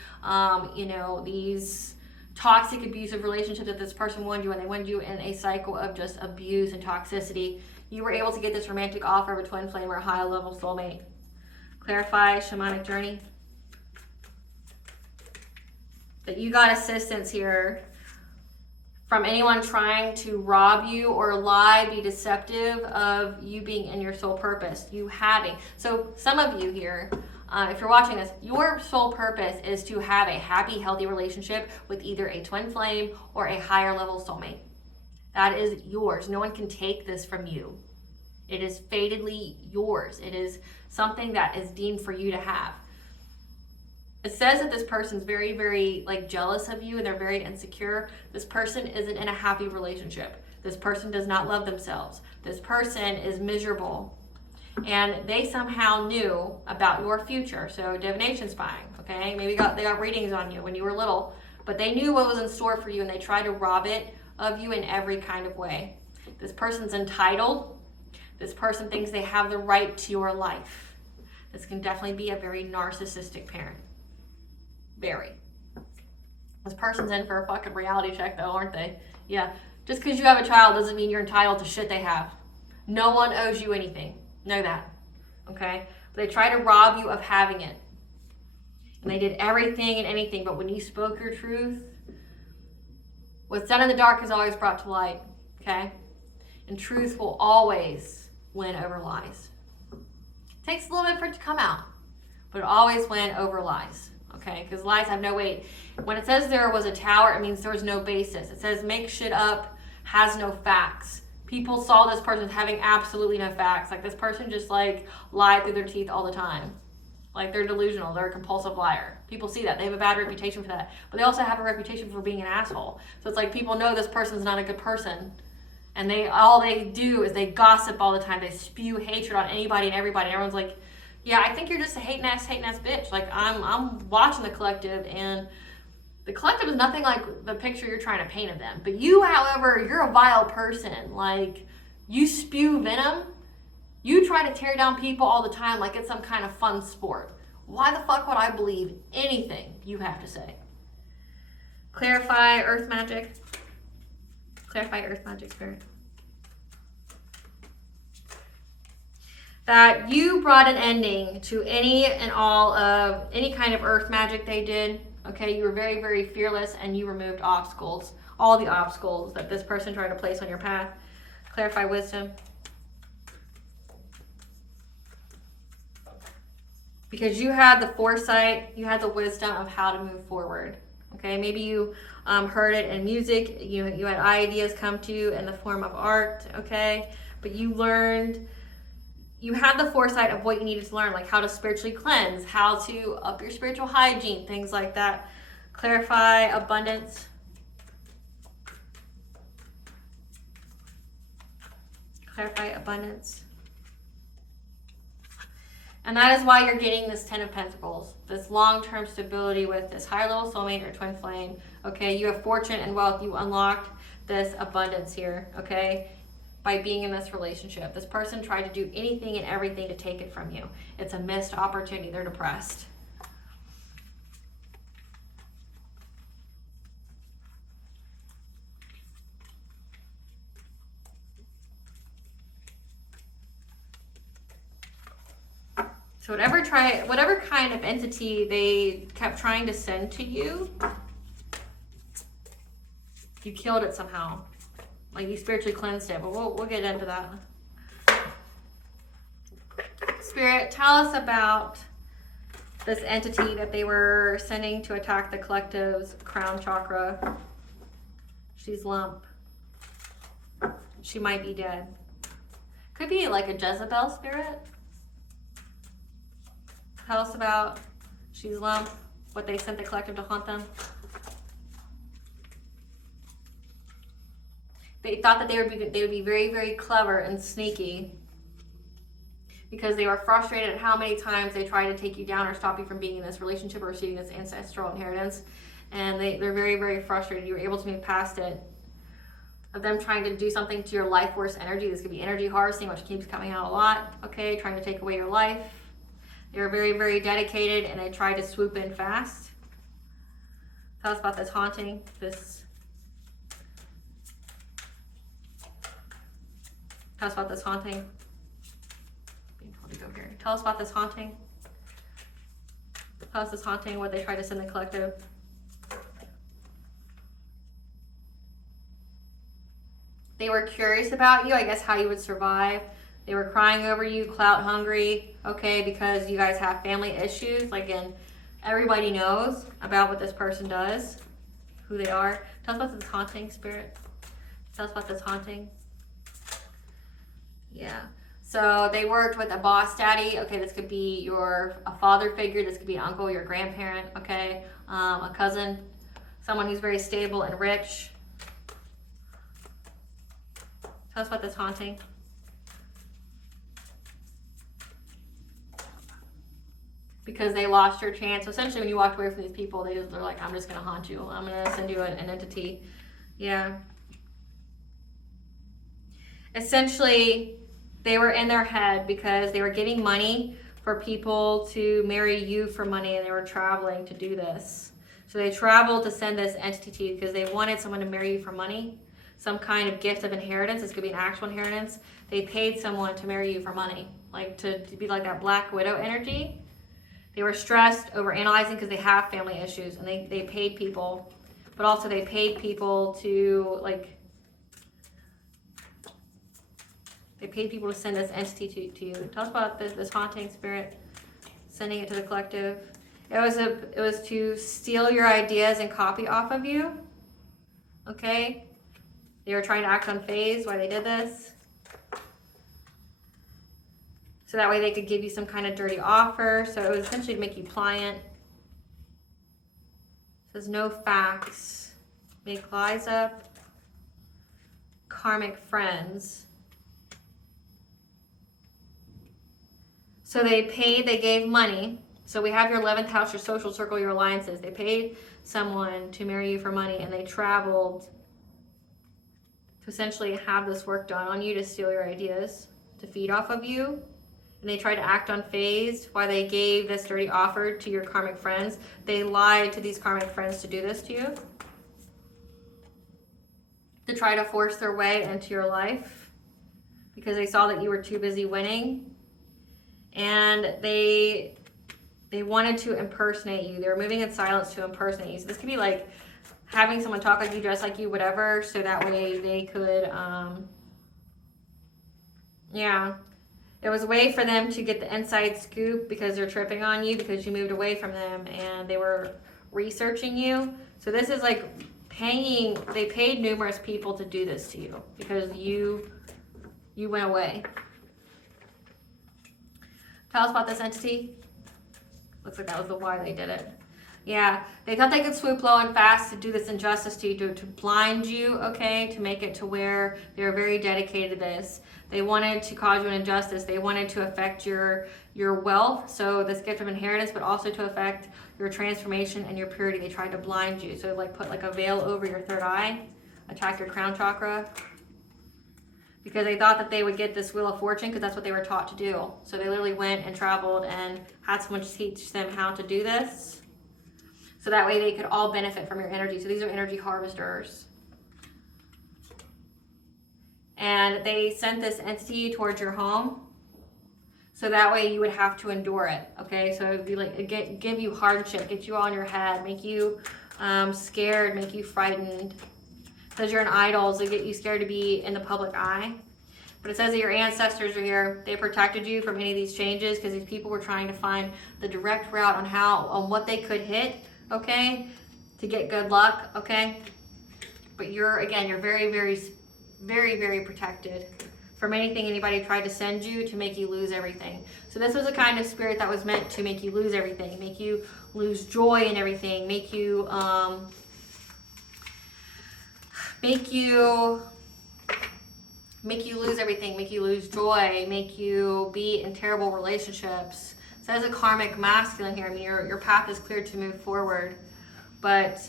these toxic, abusive relationships that this person wanted you, and they wanted you in a cycle of just abuse and toxicity. You were able to get this romantic offer of a twin flame or a high level soulmate. Clarify shamanic journey. That you got assistance here from anyone trying to rob you or lie, be deceptive of you being in your soul purpose. You having. So some of you here, if you're watching this, your soul purpose is to have a happy, healthy relationship with either a twin flame or a higher level soulmate. That is yours. No one can take this from you. It is fatedly yours. It is something that is deemed for you to have. It says that this person's very, very jealous of you and they're very insecure. This person isn't in a happy relationship. This person does not love themselves. This person is miserable. And they somehow knew about your future. So divination spying, okay? Maybe they got readings on you when you were little, but they knew what was in store for you and they tried to rob it of you in every kind of way. This person's entitled. This person thinks they have the right to your life. This can definitely be a very narcissistic parent. Very. This person's in for a fucking reality check though, aren't they? Yeah. Just because you have a child doesn't mean you're entitled to shit they have. No one owes you anything. Know that. Okay? But they try to rob you of having it. And they did everything and anything, but when you spoke your truth, what's done in the dark is always brought to light. Okay? And truth will always win over lies. It takes a little bit for it to come out, but it always win over lies. Okay, because lies have no weight. When it says there was a tower, it means there was no basis. It says make shit up, has no facts. People saw this person having absolutely no facts. This person just lied through their teeth all the time. They're delusional, they're a compulsive liar. People see that. They have a bad reputation for that. But they also have a reputation for being an asshole. So it's people know this person's not a good person. And all they do is they gossip all the time. They spew hatred on anybody and everybody. And everyone's like, yeah, I think you're just a hating ass bitch. I'm watching the collective, and the collective is nothing like the picture you're trying to paint of them. But you, however, you're a vile person. You spew venom. You try to tear down people all the time like it's some kind of fun sport. Why the fuck would I believe anything you have to say? Clarify earth magic. Clarify earth magic, Spirit. That you brought an ending to any and all of any kind of earth magic they did. Okay, you were very, very fearless and you removed obstacles. All the obstacles that this person tried to place on your path. Clarify wisdom. Because you had the foresight, you had the wisdom of how to move forward. Okay, maybe you heard it in music, you had ideas come to you in the form of art, okay? But you learned, you had the foresight of what you needed to learn, like how to spiritually cleanse, how to up your spiritual hygiene, things like that. Clarify abundance. Clarify abundance. And that is why you're getting this 10 of Pentacles, this long-term stability with this high-level soulmate or twin flame. Okay, you have fortune and wealth. You unlocked this abundance here, okay, by being in this relationship. This person tried to do anything and everything to take it from you. It's a missed opportunity. They're depressed. So whatever kind of entity they kept trying to send to you, you killed it somehow. Like you spiritually cleansed it, but we'll get into that. Spirit, tell us about this entity that they were sending to attack the collective's crown chakra. She's lump. She might be dead. Could be like a Jezebel spirit. Tell us about she's lump, what they sent the collective to haunt them. They thought that they would be very, very clever and sneaky because they were frustrated at how many times they tried to take you down or stop you from being in this relationship or receiving this ancestral inheritance. And they're very, very frustrated. You were able to move past it. Of them trying to do something to your life force energy. This could be energy harvesting, which keeps coming out a lot. Okay, trying to take away your life. They were very, very dedicated and they tried to swoop in fast. Tell us about this haunting, Tell us about this haunting. Tell us about this haunting. Tell us this haunting, what they tried to send the collective. They were curious about you, I guess how you would survive. They were crying over you, clout hungry, okay, because you guys have family issues. Like, and everybody knows about what this person does, who they are. Tell us about this haunting, Spirit. Tell us about this haunting. Yeah. So they worked with a boss daddy. Okay, this could be a father figure. This could be an uncle, your grandparent, okay, a cousin, someone who's very stable and rich. Tell us about this haunting. Because they lost your chance. So essentially when you walked away from these people, they're like, I'm just going to haunt you. I'm going to send you an entity. Yeah. Essentially, they were in their head because they were giving money for people to marry you for money, and they were traveling to do this. So they traveled to send this entity to you because they wanted someone to marry you for money, some kind of gift of inheritance. This could be an actual inheritance. They paid someone to marry you for money, like to be like that Black Widow energy. They were stressed, over analyzing because they have family issues, and they paid people, but also they paid people to they paid people to send this entity to you. Tell us about this haunting, Spirit, sending it to the collective. It was to steal your ideas and copy off of you. Okay, they were trying to act on phase why they did this. So that way they could give you some kind of dirty offer. So it was essentially to make you pliant. It says no facts. Make lies up. Karmic friends. So they gave money. So we have your 11th house, your social circle, your alliances. They paid someone to marry you for money, and they traveled to essentially have this work done on you to steal your ideas, to feed off of you. And they tried to act on phase while they gave this dirty offer to your karmic friends. They lied to these karmic friends to do this to you. to try to force their way into your life because they saw that you were too busy winning. And they wanted to impersonate you. They were moving in silence to impersonate you. So this could be like having someone talk like you, dress like you, whatever, so that way they could, yeah. It was a way for them to get the inside scoop because they're tripping on you because you moved away from them and they were researching you. So this is like they paid numerous people to do this to you because you went away. Tell us about this entity. Looks like that was the why they did it. Yeah, they thought they could swoop low and fast to do this injustice to you, to blind you, okay, to make it to where they were very dedicated to this. They wanted to cause you an injustice. They wanted to affect your wealth, so this gift of inheritance, but also to affect your transformation and your purity. They tried to blind you, so like put like a veil over your third eye, attack your crown chakra, because they thought that they would get this Wheel of Fortune because that's what they were taught to do. So they literally went and traveled and had someone teach them how to do this. So that way they could all benefit from your energy. So these are energy harvesters. And they sent this entity towards your home. So that way you would have to endure it. Okay, so it would be like, give you hardship, get you on your head, make you scared, make you frightened. Because you're an idol, so get you scared to be in the public eye. But it says that your ancestors are here. They protected you from any of these changes because these people were trying to find the direct route on what they could hit, okay, to get good luck, okay. But you're very, very, very, very protected from anything anybody tried to send you to make you lose everything. So this was a kind of spirit that was meant to make you lose everything, make you lose joy in everything, make you lose everything, make you lose joy, make you be in terrible relationships. So as a karmic masculine here, I mean, your path is clear to move forward, but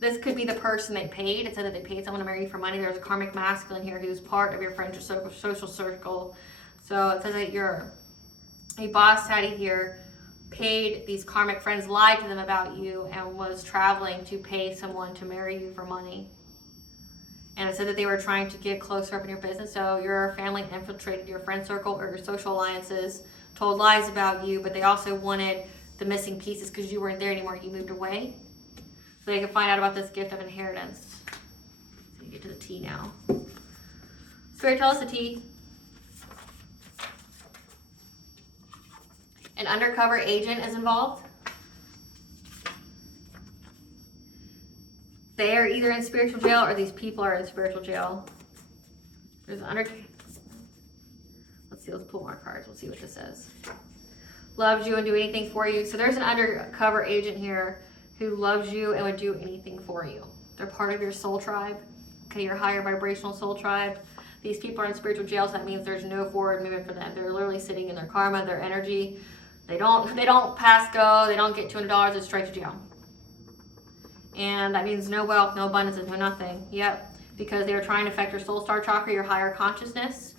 this could be the person they paid. It said that they paid someone to marry you for money. There's a karmic masculine here who's part of your friendship social circle. So it says that a boss daddy here paid these karmic friends, lied to them about you, and was traveling to pay someone to marry you for money. And it said that they were trying to get closer up in your business. So your family infiltrated your friend circle or your social alliances, told lies about you, but they also wanted the missing pieces because you weren't there anymore. You moved away. So they could find out about this gift of inheritance. So you get to the T now. Spirit, tell us the T. An undercover agent is involved. They are either in spiritual jail or these people are in spiritual jail. There's an let's see, let's pull more cards. We'll see what this says. Loves you and do anything for you. So there's an undercover agent here who loves you and would do anything for you. They're part of your soul tribe. Okay, your higher vibrational soul tribe. These people are in spiritual jail, so that means there's no forward movement for them. They're literally sitting in their karma, their energy. They don't pass go, they don't get $200, it's straight to jail. And that means no wealth, no abundance, no nothing. Yep, because they were trying to affect your soul star chakra, your higher consciousness.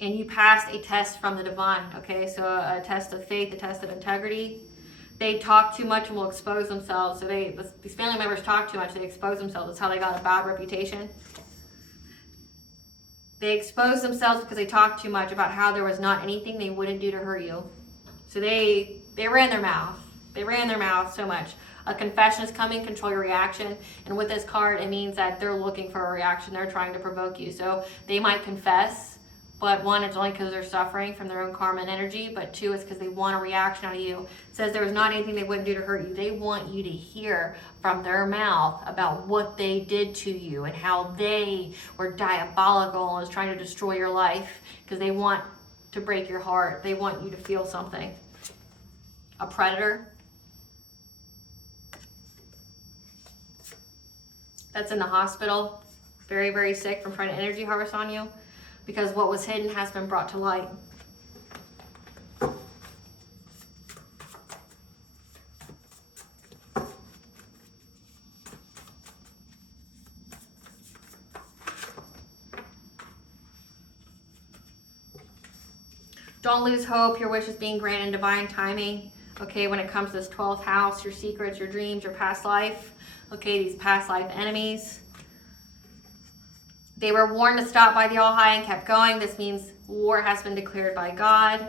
And you passed a test from the divine, okay? So a test of faith, a test of integrity. They talk too much and will expose themselves. So these family members talk too much, they expose themselves. That's how they got a bad reputation. They exposed themselves because they talked too much about how there was not anything they wouldn't do to hurt you. So they ran their mouth. They ran their mouth so much. A confession is coming, control your reaction. And with this card, it means that they're looking for a reaction. They're trying to provoke you. So they might confess, but one, it's only because they're suffering from their own karma and energy. But two, it's because they want a reaction out of you. It says there was not anything they wouldn't do to hurt you. They want you to hear from their mouth about what they did to you and how they were diabolical and was trying to destroy your life because they want to break your heart. They want you to feel something. A predator that's in the hospital, very, very sick from trying to energy harvest on you because what was hidden has been brought to light. Don't lose hope. Your wish is being granted in divine timing. Okay, when it comes to this 12th house, your secrets, your dreams, your past life. Okay, these past life enemies. They were warned to stop by the All High and kept going. This means war has been declared by God.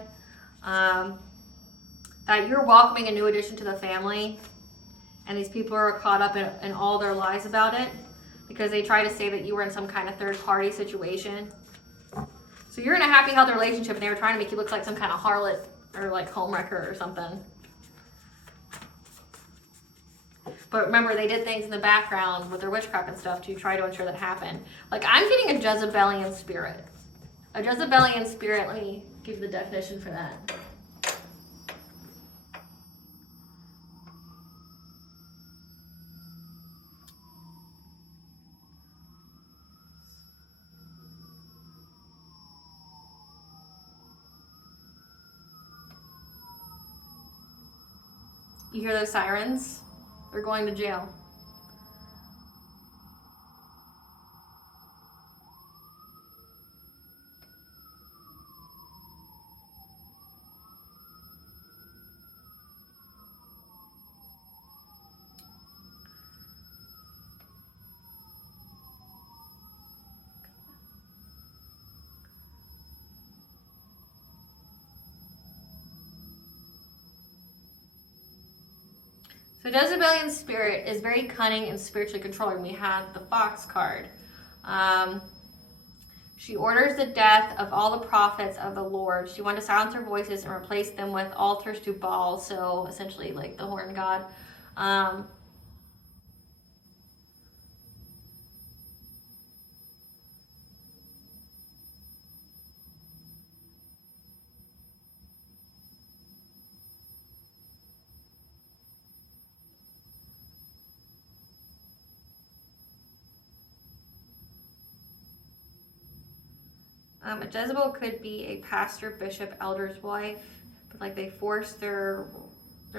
That you're welcoming a new addition to the family. And these people are caught up in all their lies about it. Because they try to say that you were in some kind of third party situation. So you're in a happy, healthy relationship and they were trying to make you look like some kind of harlot or like homewrecker or something. But remember, they did things in the background with their witchcraft and stuff to try to ensure that happened. Like, I'm getting a Jezebelian spirit. A Jezebelian spirit, let me give you the definition for that. You hear those sirens? They're going to jail. So Jezebelian spirit is very cunning and spiritually controlling. We have the Fox card. She orders the death of all the prophets of the Lord. She wanted to silence their voices and replace them with altars to Baal. So essentially like the horn god. A Jezebel could be a pastor, bishop, elder's wife, but like they force their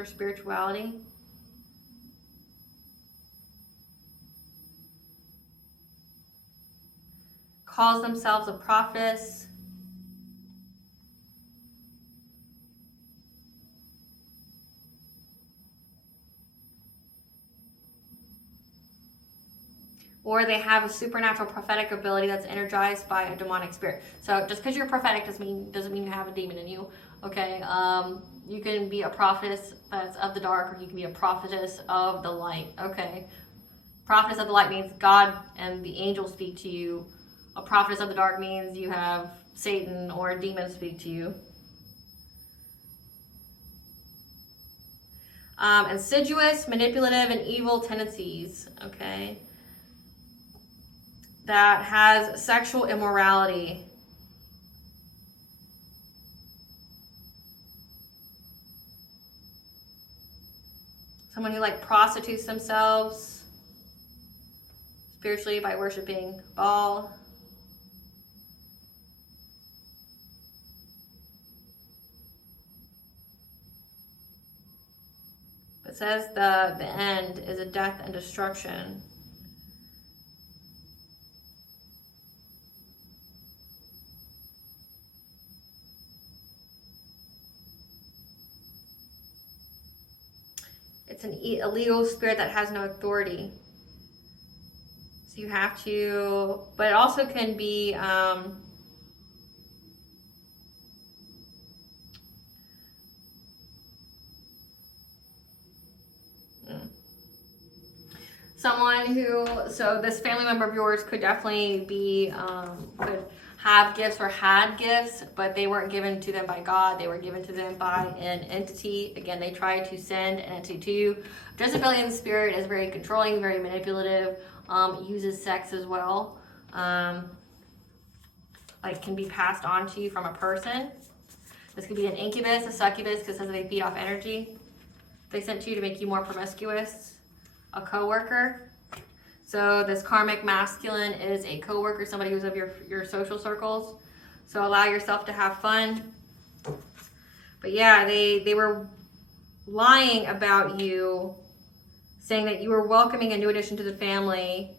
spirituality. Calls themselves a prophetess. Or they have a supernatural prophetic ability that's energized by a demonic spirit. So just because you're prophetic doesn't mean you have a demon in you. Okay, you can be a prophetess that's of the dark, or you can be a prophetess of the light. Okay, prophetess of the light means God and the angels speak to you. A prophetess of the dark means you have Satan or a demon speak to you. Insidious, manipulative, and evil tendencies. Okay. That has sexual immorality. Someone who like prostitutes themselves spiritually by worshiping Baal. It says the end is a death and destruction. It's an illegal spirit that has no authority. So you have to, but it also can be someone who, so this family member of yours could definitely be, could have gifts or had gifts, but they weren't given to them by God. They were given to them by an entity. Again, they tried to send an entity to you. Jezebelian spirit is very controlling, very manipulative, uses sex as well. Like can be passed on to you from a person. This could be an incubus, a succubus, because it says they feed off energy. They sent to you to make you more promiscuous. A coworker. So this karmic masculine is a coworker, somebody who's of your social circles. So allow yourself to have fun. But yeah, they were lying about you, saying that you were welcoming a new addition to the family,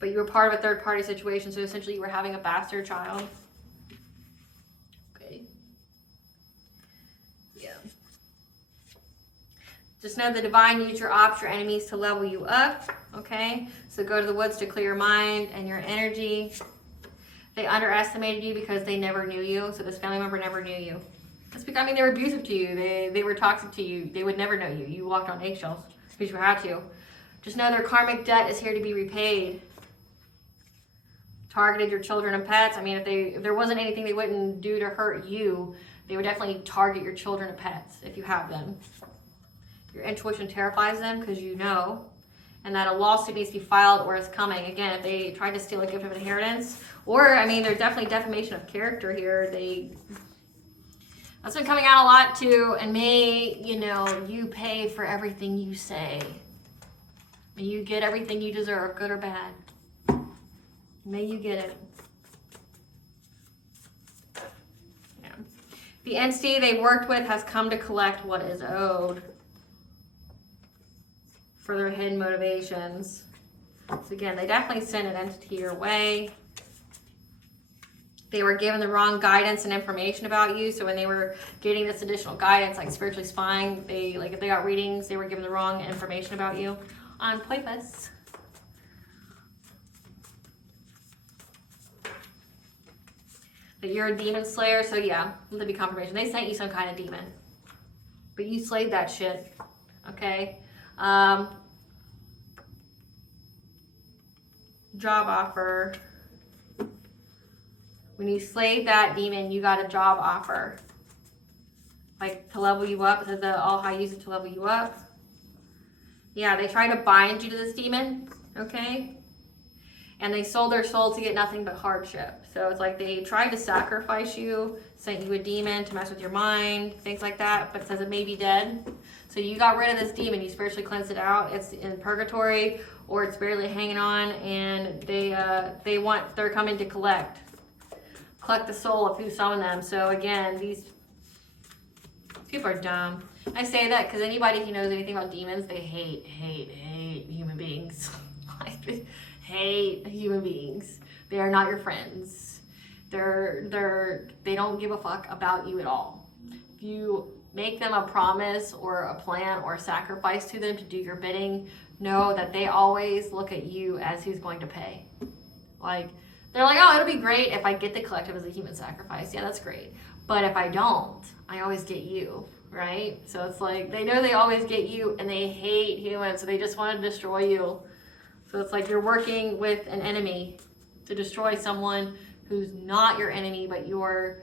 but you were part of a third party situation. So essentially you were having a bastard child. Okay. Yeah. Just know the divine used your ops, your enemies, to level you up. okay? So go to the woods to clear your mind and your energy. They underestimated you because they never knew you. So this family member never knew you. That's because, I mean, they were abusive to you. They were toxic to you. They would never know you. You walked on eggshells because you had to. Just know their karmic debt is here to be repaid. Targeted your children and pets. I mean, if there wasn't anything they wouldn't do to hurt you, they would definitely target your children and pets if you have them. Your intuition terrifies them because you know. And that a lawsuit needs to be filed or is coming. Again, if they tried to steal a gift of inheritance, or, I mean, there's definitely defamation of character here. That's been coming out a lot too. And may, you pay for everything you say. May you get everything you deserve, good or bad. May you get it. Yeah. The entity they worked with has come to collect what is owed for their hidden motivations. So again, they definitely sent an entity your way. They were given the wrong guidance and information about you. So when they were getting this additional guidance, like spiritually spying, if they got readings, they were given the wrong information about you on purpose. That you're a demon slayer, so yeah, let there be confirmation. They sent you some kind of demon, but you slayed that shit, okay? Job offer. When you slayed that demon, you got a job offer. Like to level you up, to all high use it to level you up. Yeah, they tried to bind you to this demon, okay? And they sold their soul to get nothing but hardship. So it's like they tried to sacrifice you, sent you a demon to mess with your mind, things like that, but it says it may be dead. So you got rid of this demon, you spiritually cleansed it out. It's in purgatory, or it's barely hanging on, and they're coming to collect the soul of who summoned them. So again, these people are dumb. I say that because anybody who knows anything about demons, they hate human beings. Hate human beings. They are not your friends. They don't give a fuck about you at all. If you make them a promise or a plan or a sacrifice to them to do your bidding, know that they always look at you as who's going to pay. They're like, oh, it'll be great if I get the collective as a human sacrifice. Yeah, that's great. But if I don't, I always get you, right? So it's like, they know they always get you, and they hate humans, so they just want to destroy you. So it's like you're working with an enemy to destroy someone who's not your enemy, but you're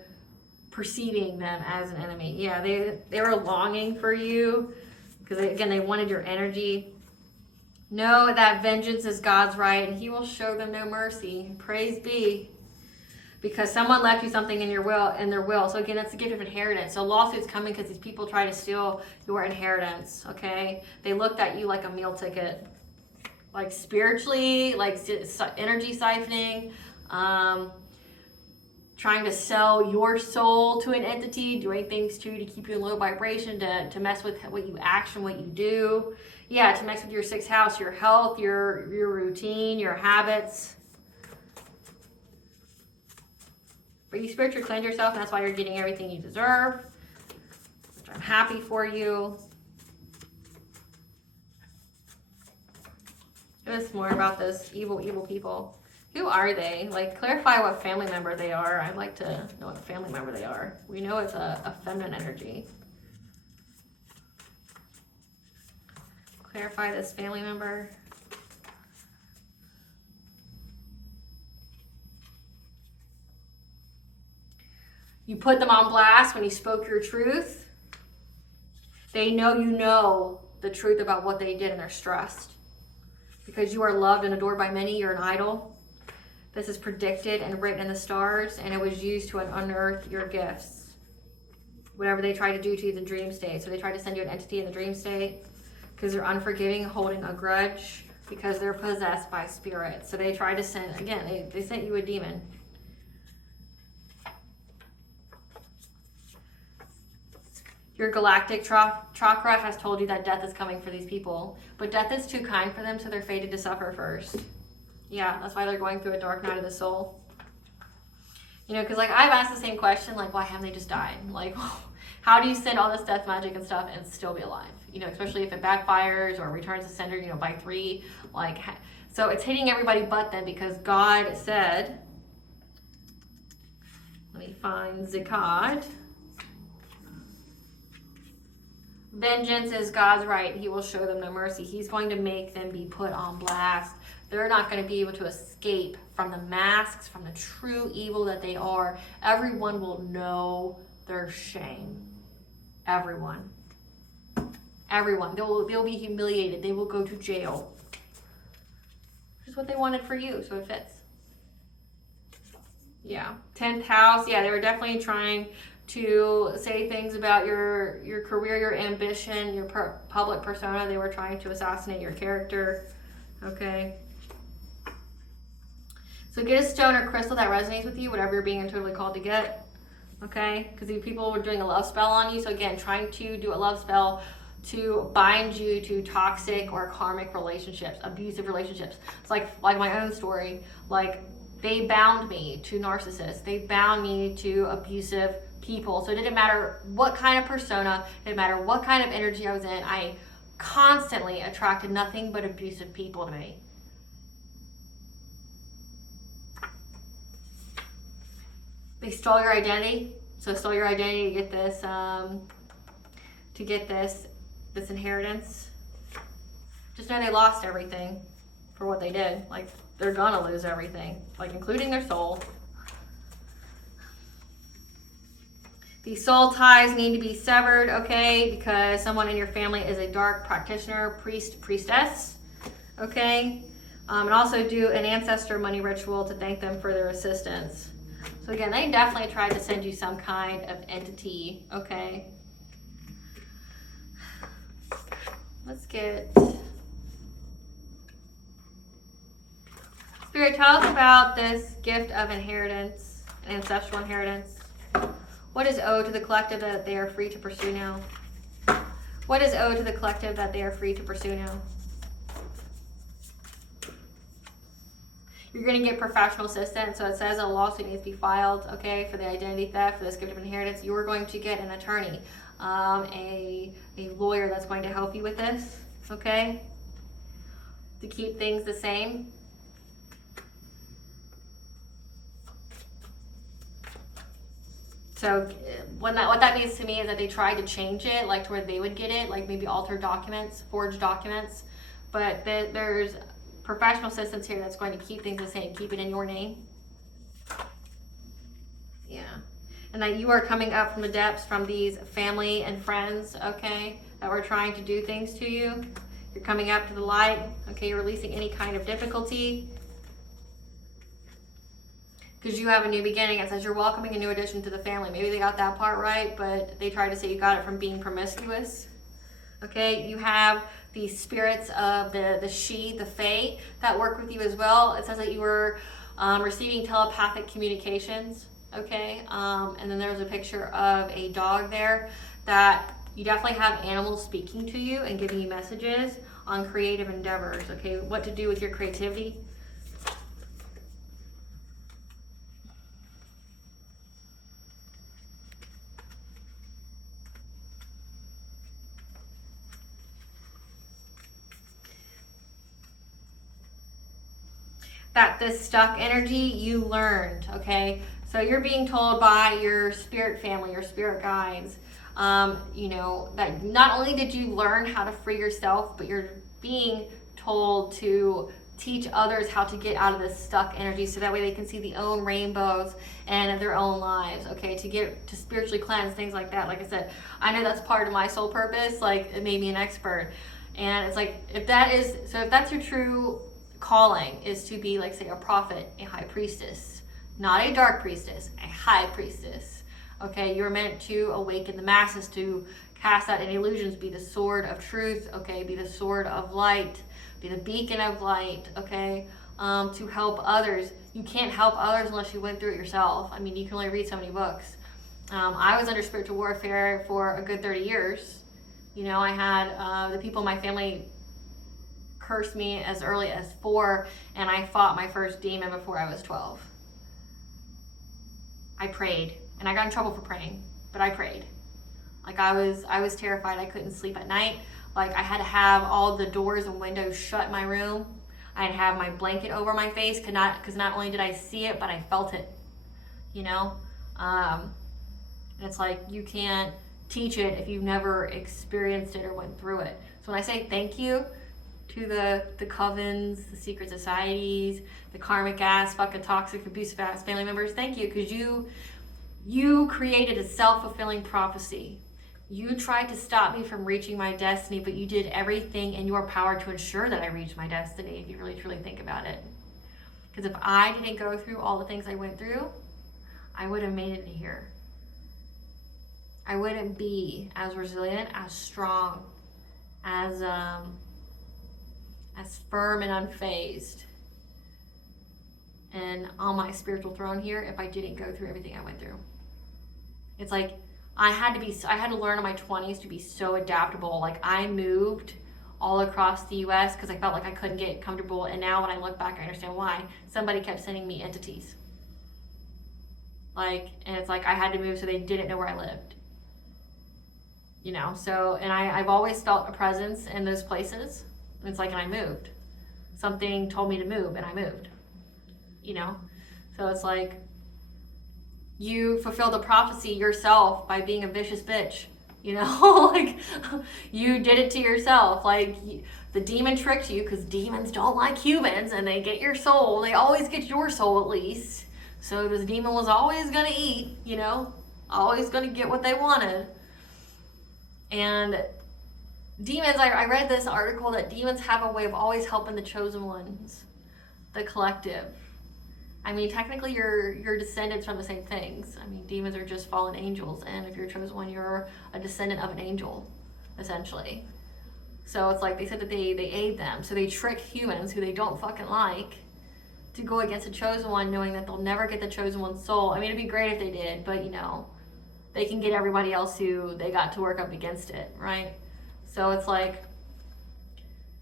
perceiving them as an enemy. Yeah, they were longing for you because, again, they wanted your energy. Know that vengeance is God's right, and he will show them no mercy. Praise be. Because someone left you something in their will. So again, that's the gift of inheritance. So lawsuits coming because these people try to steal your inheritance, okay? They looked at you like a meal ticket. Like spiritually, like energy siphoning, trying to sell your soul to an entity, doing things to keep you in low vibration, to mess with what you action, what you do. Yeah, to mess with your sixth house, your health, your routine, your habits. But you spiritually cleanse yourself, and that's why you're getting everything you deserve, which I'm happy for you. Give us more about this evil people. Who are they? Like, clarify what family member they are. I'd like to know what family member they are. We know it's a feminine energy. Clarify this family member. You put them on blast when you spoke your truth. They know you know the truth about what they did, and they're stressed. Because you are loved and adored by many, you're an idol. This is predicted and written in the stars, and it was used to unearth your gifts. Whatever they try to do to you in the dream state. So they try to send you an entity in the dream state because they're unforgiving, holding a grudge, because they're possessed by spirits. So they try to send, again, they sent you a demon. Your galactic chakra has told you that death is coming for these people. But death is too kind for them, so they're fated to suffer first. Yeah, that's why they're going through a dark night of the soul. You know, because like I've asked the same question, like why haven't they just died? Like, how do you send all this death magic and stuff and still be alive? You know, especially if it backfires or returns to sender, you know, by 3. Like, so it's hitting everybody but them, because God said, let me find Zakad. Vengeance is God's right. He will show them no mercy. He's going to make them be put on blast. They're not going to be able to escape from the masks, from the true evil that they are. Everyone will know their shame. Everyone. Everyone. They'll be humiliated. They will go to jail. Which is what they wanted for you, so it fits. Yeah. 10th house. Yeah, they were definitely trying to say things about your career, your ambition, your public persona. They were trying to assassinate your character. Okay. So get a stone or crystal that resonates with you, whatever you're being totally called to get. Okay? Because these people were doing a love spell on you. So again, trying to do a love spell to bind you to toxic or karmic relationships, abusive relationships. It's like my own story. Like, they bound me to narcissists. They bound me to abusive people. So it didn't matter what kind of persona, it didn't matter what kind of energy I was in. I constantly attracted nothing but abusive people to me. They stole your identity. So stole your identity to get this inheritance. Just know they lost everything for what they did. Like, they're gonna lose everything, like including their soul. These soul ties need to be severed, okay? Because someone in your family is a dark practitioner, priest, priestess, okay? And also do an ancestor money ritual to thank them for their assistance. So again, they definitely tried to send you some kind of entity, okay? Let's get... Spirit, tell us about this gift of inheritance, ancestral inheritance. What is owed to the collective that they are free to pursue now? What is owed to the collective that they are free to pursue now? You're going to get professional assistance. So it says a lawsuit needs to be filed, okay, for the identity theft, for this gift of inheritance. You are going to get an attorney, a lawyer that's going to help you with this, okay, to keep things the same. So what that means to me is that they tried to change it, like to where they would get it, like maybe altered documents, forged documents. But there's professional assistance here that's going to keep things the same, keep it in your name. Yeah. And that you are coming up from the depths from these family and friends, okay, that were trying to do things to you. You're coming up to the light, okay, you're releasing any kind of difficulty. Because you have a new beginning. It says you're welcoming a new addition to the family. Maybe they got that part right, but they tried to say you got it from being promiscuous. Okay, you have these spirits of the fae that work with you as well. It says that you were receiving telepathic communications. Okay, and then there's a picture of a dog there, that you definitely have animals speaking to you and giving you messages on creative endeavors. Okay, what to do with your creativity. That this stuck energy you learned, okay? So you're being told by your spirit family, your spirit guides, you know, that not only did you learn how to free yourself, but you're being told to teach others how to get out of this stuck energy, so that way they can see the own rainbows and their own lives, okay? To get to spiritually cleanse, things like that. Like I said, I know that's part of my soul purpose. Like, it made me an expert. And it's like, if that's your true calling, is to be, like, say, a prophet, a high priestess, not a dark priestess, a high priestess. Okay, you're meant to awaken the masses, to cast out any illusions, be the sword of truth, okay, be the sword of light, be the beacon of light, okay, to help others. You can't help others unless you went through it yourself. I mean, you can only read so many books. I was under spiritual warfare for a good 30 years. You know, I had the people in my family cursed me as early as 4, and I fought my first demon before I was 12. I prayed, and I got in trouble for praying, but I prayed. Like I was terrified. I couldn't sleep at night. Like I had to have all the doors and windows shut in my room. I had to have my blanket over my face, because not only did I see it, but I felt it, you know? And it's like, you can't teach it if you've never experienced it or went through it. So when I say thank you to the covens, the secret societies, the karmic ass, fucking toxic, abusive ass family members, thank you, because you created a self-fulfilling prophecy. You tried to stop me from reaching my destiny, but you did everything in your power to ensure that I reached my destiny, if you really truly think about it. Because if I didn't go through all the things I went through, I would have made it to here. I wouldn't be as resilient, as strong, as firm and unfazed and on my spiritual throne here if I didn't go through everything I went through. It's like I had to learn in my 20s to be so adaptable. Like I moved all across the US because I felt like I couldn't get comfortable, and now when I look back I understand why. Somebody kept sending me entities. Like, and it's like I had to move so they didn't know where I lived. You know, so, and I've always felt a presence in those places. And it's like, and I moved. Something told me to move and I moved. You know? So it's like, you fulfill the prophecy yourself by being a vicious bitch. You know? Like, you did it to yourself. Like, the demon tricked you, because demons don't like humans and they get your soul. They always get your soul at least. So this demon was always going to eat, you know? Always going to get what they wanted. And demons, I read this article that demons have a way of always helping the chosen ones, the collective. I mean, technically you're descendants from the same things. I mean, demons are just fallen angels, and if you're a chosen one, you're a descendant of an angel, essentially. So it's like they said that they aid them. So they trick humans who they don't fucking like to go against a chosen one, knowing that they'll never get the chosen one's soul. I mean, it'd be great if they did, but you know, they can get everybody else who they got to work up against it, right? So it's like,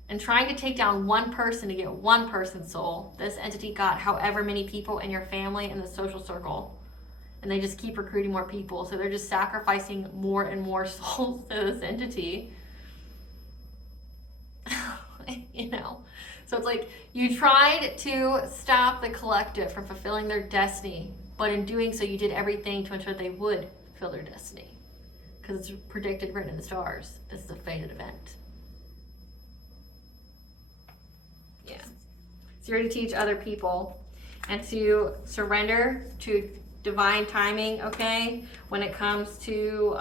and trying to take down one person to get one person's soul, this entity got however many people in your family and the social circle. And they just keep recruiting more people. So they're just sacrificing more and more souls to this entity. You know? So it's like, you tried to stop the collective from fulfilling their destiny, but in doing so, you did everything to ensure they would fulfill their destiny. Because it's predicted, written in the stars. This is a fated event. Yeah. So you're to teach other people and to surrender to divine timing, okay, when it comes to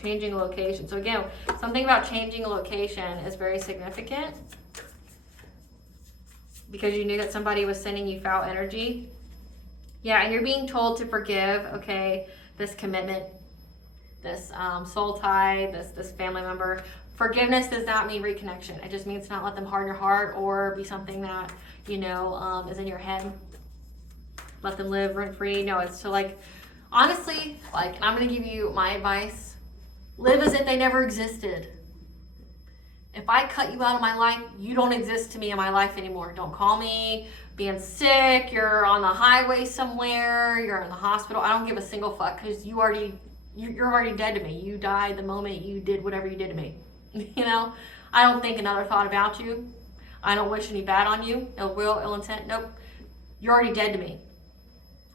changing a location. So again, something about changing a location is very significant because you knew that somebody was sending you foul energy. Yeah, and you're being told to forgive, okay, this commitment, this soul tie, this family member. Forgiveness does not mean reconnection. It just means not let them harden your heart or be something that, you know, is in your head. Let them live rent-free. No, it's to like, honestly, like, and I'm going to give you my advice. Live as if they never existed. If I cut you out of my life, you don't exist to me in my life anymore. Don't call me being sick, you're on the highway somewhere, you're in the hospital. I don't give a single fuck because you're already dead to me. You died the moment you did whatever you did to me. You know? I don't think another thought about you. I don't wish any bad on you. Ill will, ill intent. Nope. You're already dead to me.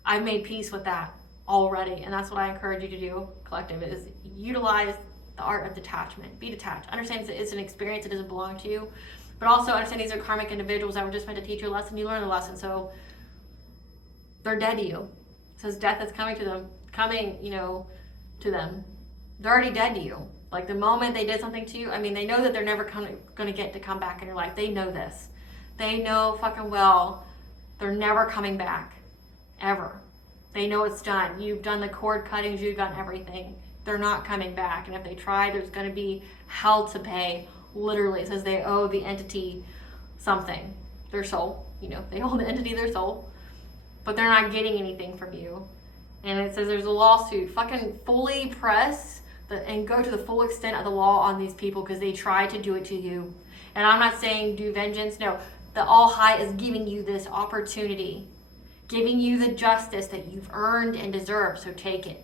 I've made peace with that already. And that's what I encourage you to do, collective, is utilize the art of detachment. Be detached. Understand it's an experience. It doesn't belong to you. But also understand these are karmic individuals that were just meant to teach you a lesson. You learn the lesson. So they're dead to you. It says death is coming to them. To them. They're already dead to you. Like the moment they did something to you, I mean, they know that they're never going to get to come back in your life. They know this. They know fucking well they're never coming back. Ever. They know it's done. You've done the cord cuttings. You've done everything. They're not coming back. And if they try, there's going to be hell to pay. Literally, it says they owe the entity something. Their soul. You know, they owe the entity their soul. But they're not getting anything from you. And it says there's a lawsuit. Fucking fully press and go to the full extent of the law on these people because they tried to do it to you. And I'm not saying do vengeance. No, the All High is giving you this opportunity. giving you the justice that you've earned and deserve, so take it.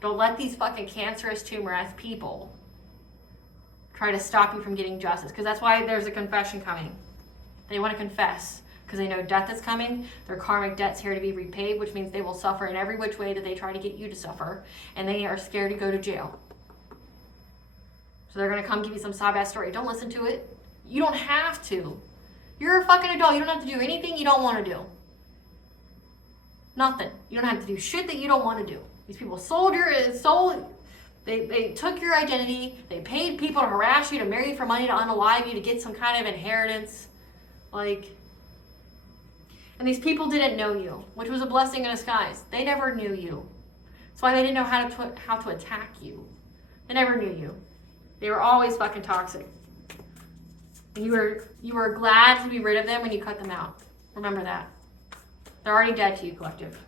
Don't let these fucking cancerous tumor-ass people try to stop you from getting justice, because that's why there's a confession coming. They want to confess because they know death is coming. Their karmic debt's here to be repaid, which means they will suffer in every which way that they try to get you to suffer, and they are scared to go to jail. So they're going to come give you some sob-ass story. Don't listen to it. You don't have to. You're a fucking adult. You don't have to do anything you don't want to do. Nothing. You don't have to do shit that you don't want to do. These people they took your identity. They paid people to harass you, to marry you for money, to unalive you, to get some kind of inheritance. And these people didn't know you, which was a blessing in disguise. They never knew you. That's why they didn't know how to attack you. They never knew you. They were always fucking toxic. And you were glad to be rid of them when you cut them out. Remember that. They're already dead to you, collective.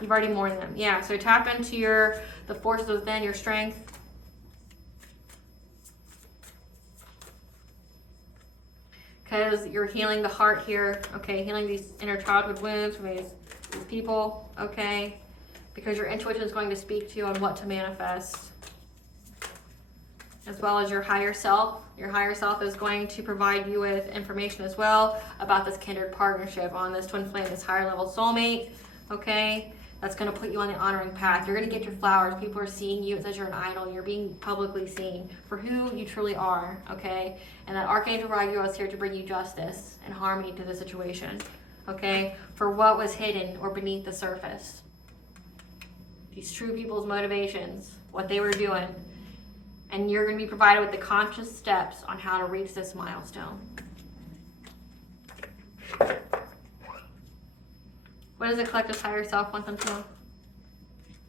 You've already mourned them. Yeah, so tap into the forces within, your strength. Because you're healing the heart here. Okay, healing these inner childhood wounds from these people. Okay, because your intuition is going to speak to you on what to manifest. As well as your higher self. Your higher self is going to provide you with information as well about this kindred partnership, on this twin flame, this higher level soulmate. Okay, that's going to put you on the honoring path. You're going to get your flowers. People are seeing you. It says you're an idol. You're being publicly seen for who you truly are. Okay, and that Archangel Raguel is here to bring you justice and harmony to the situation. Okay, for what was hidden or beneath the surface. These true people's motivations, what they were doing. And you're going to be provided with the conscious steps on how to reach this milestone. What does the collective higher self want them to know?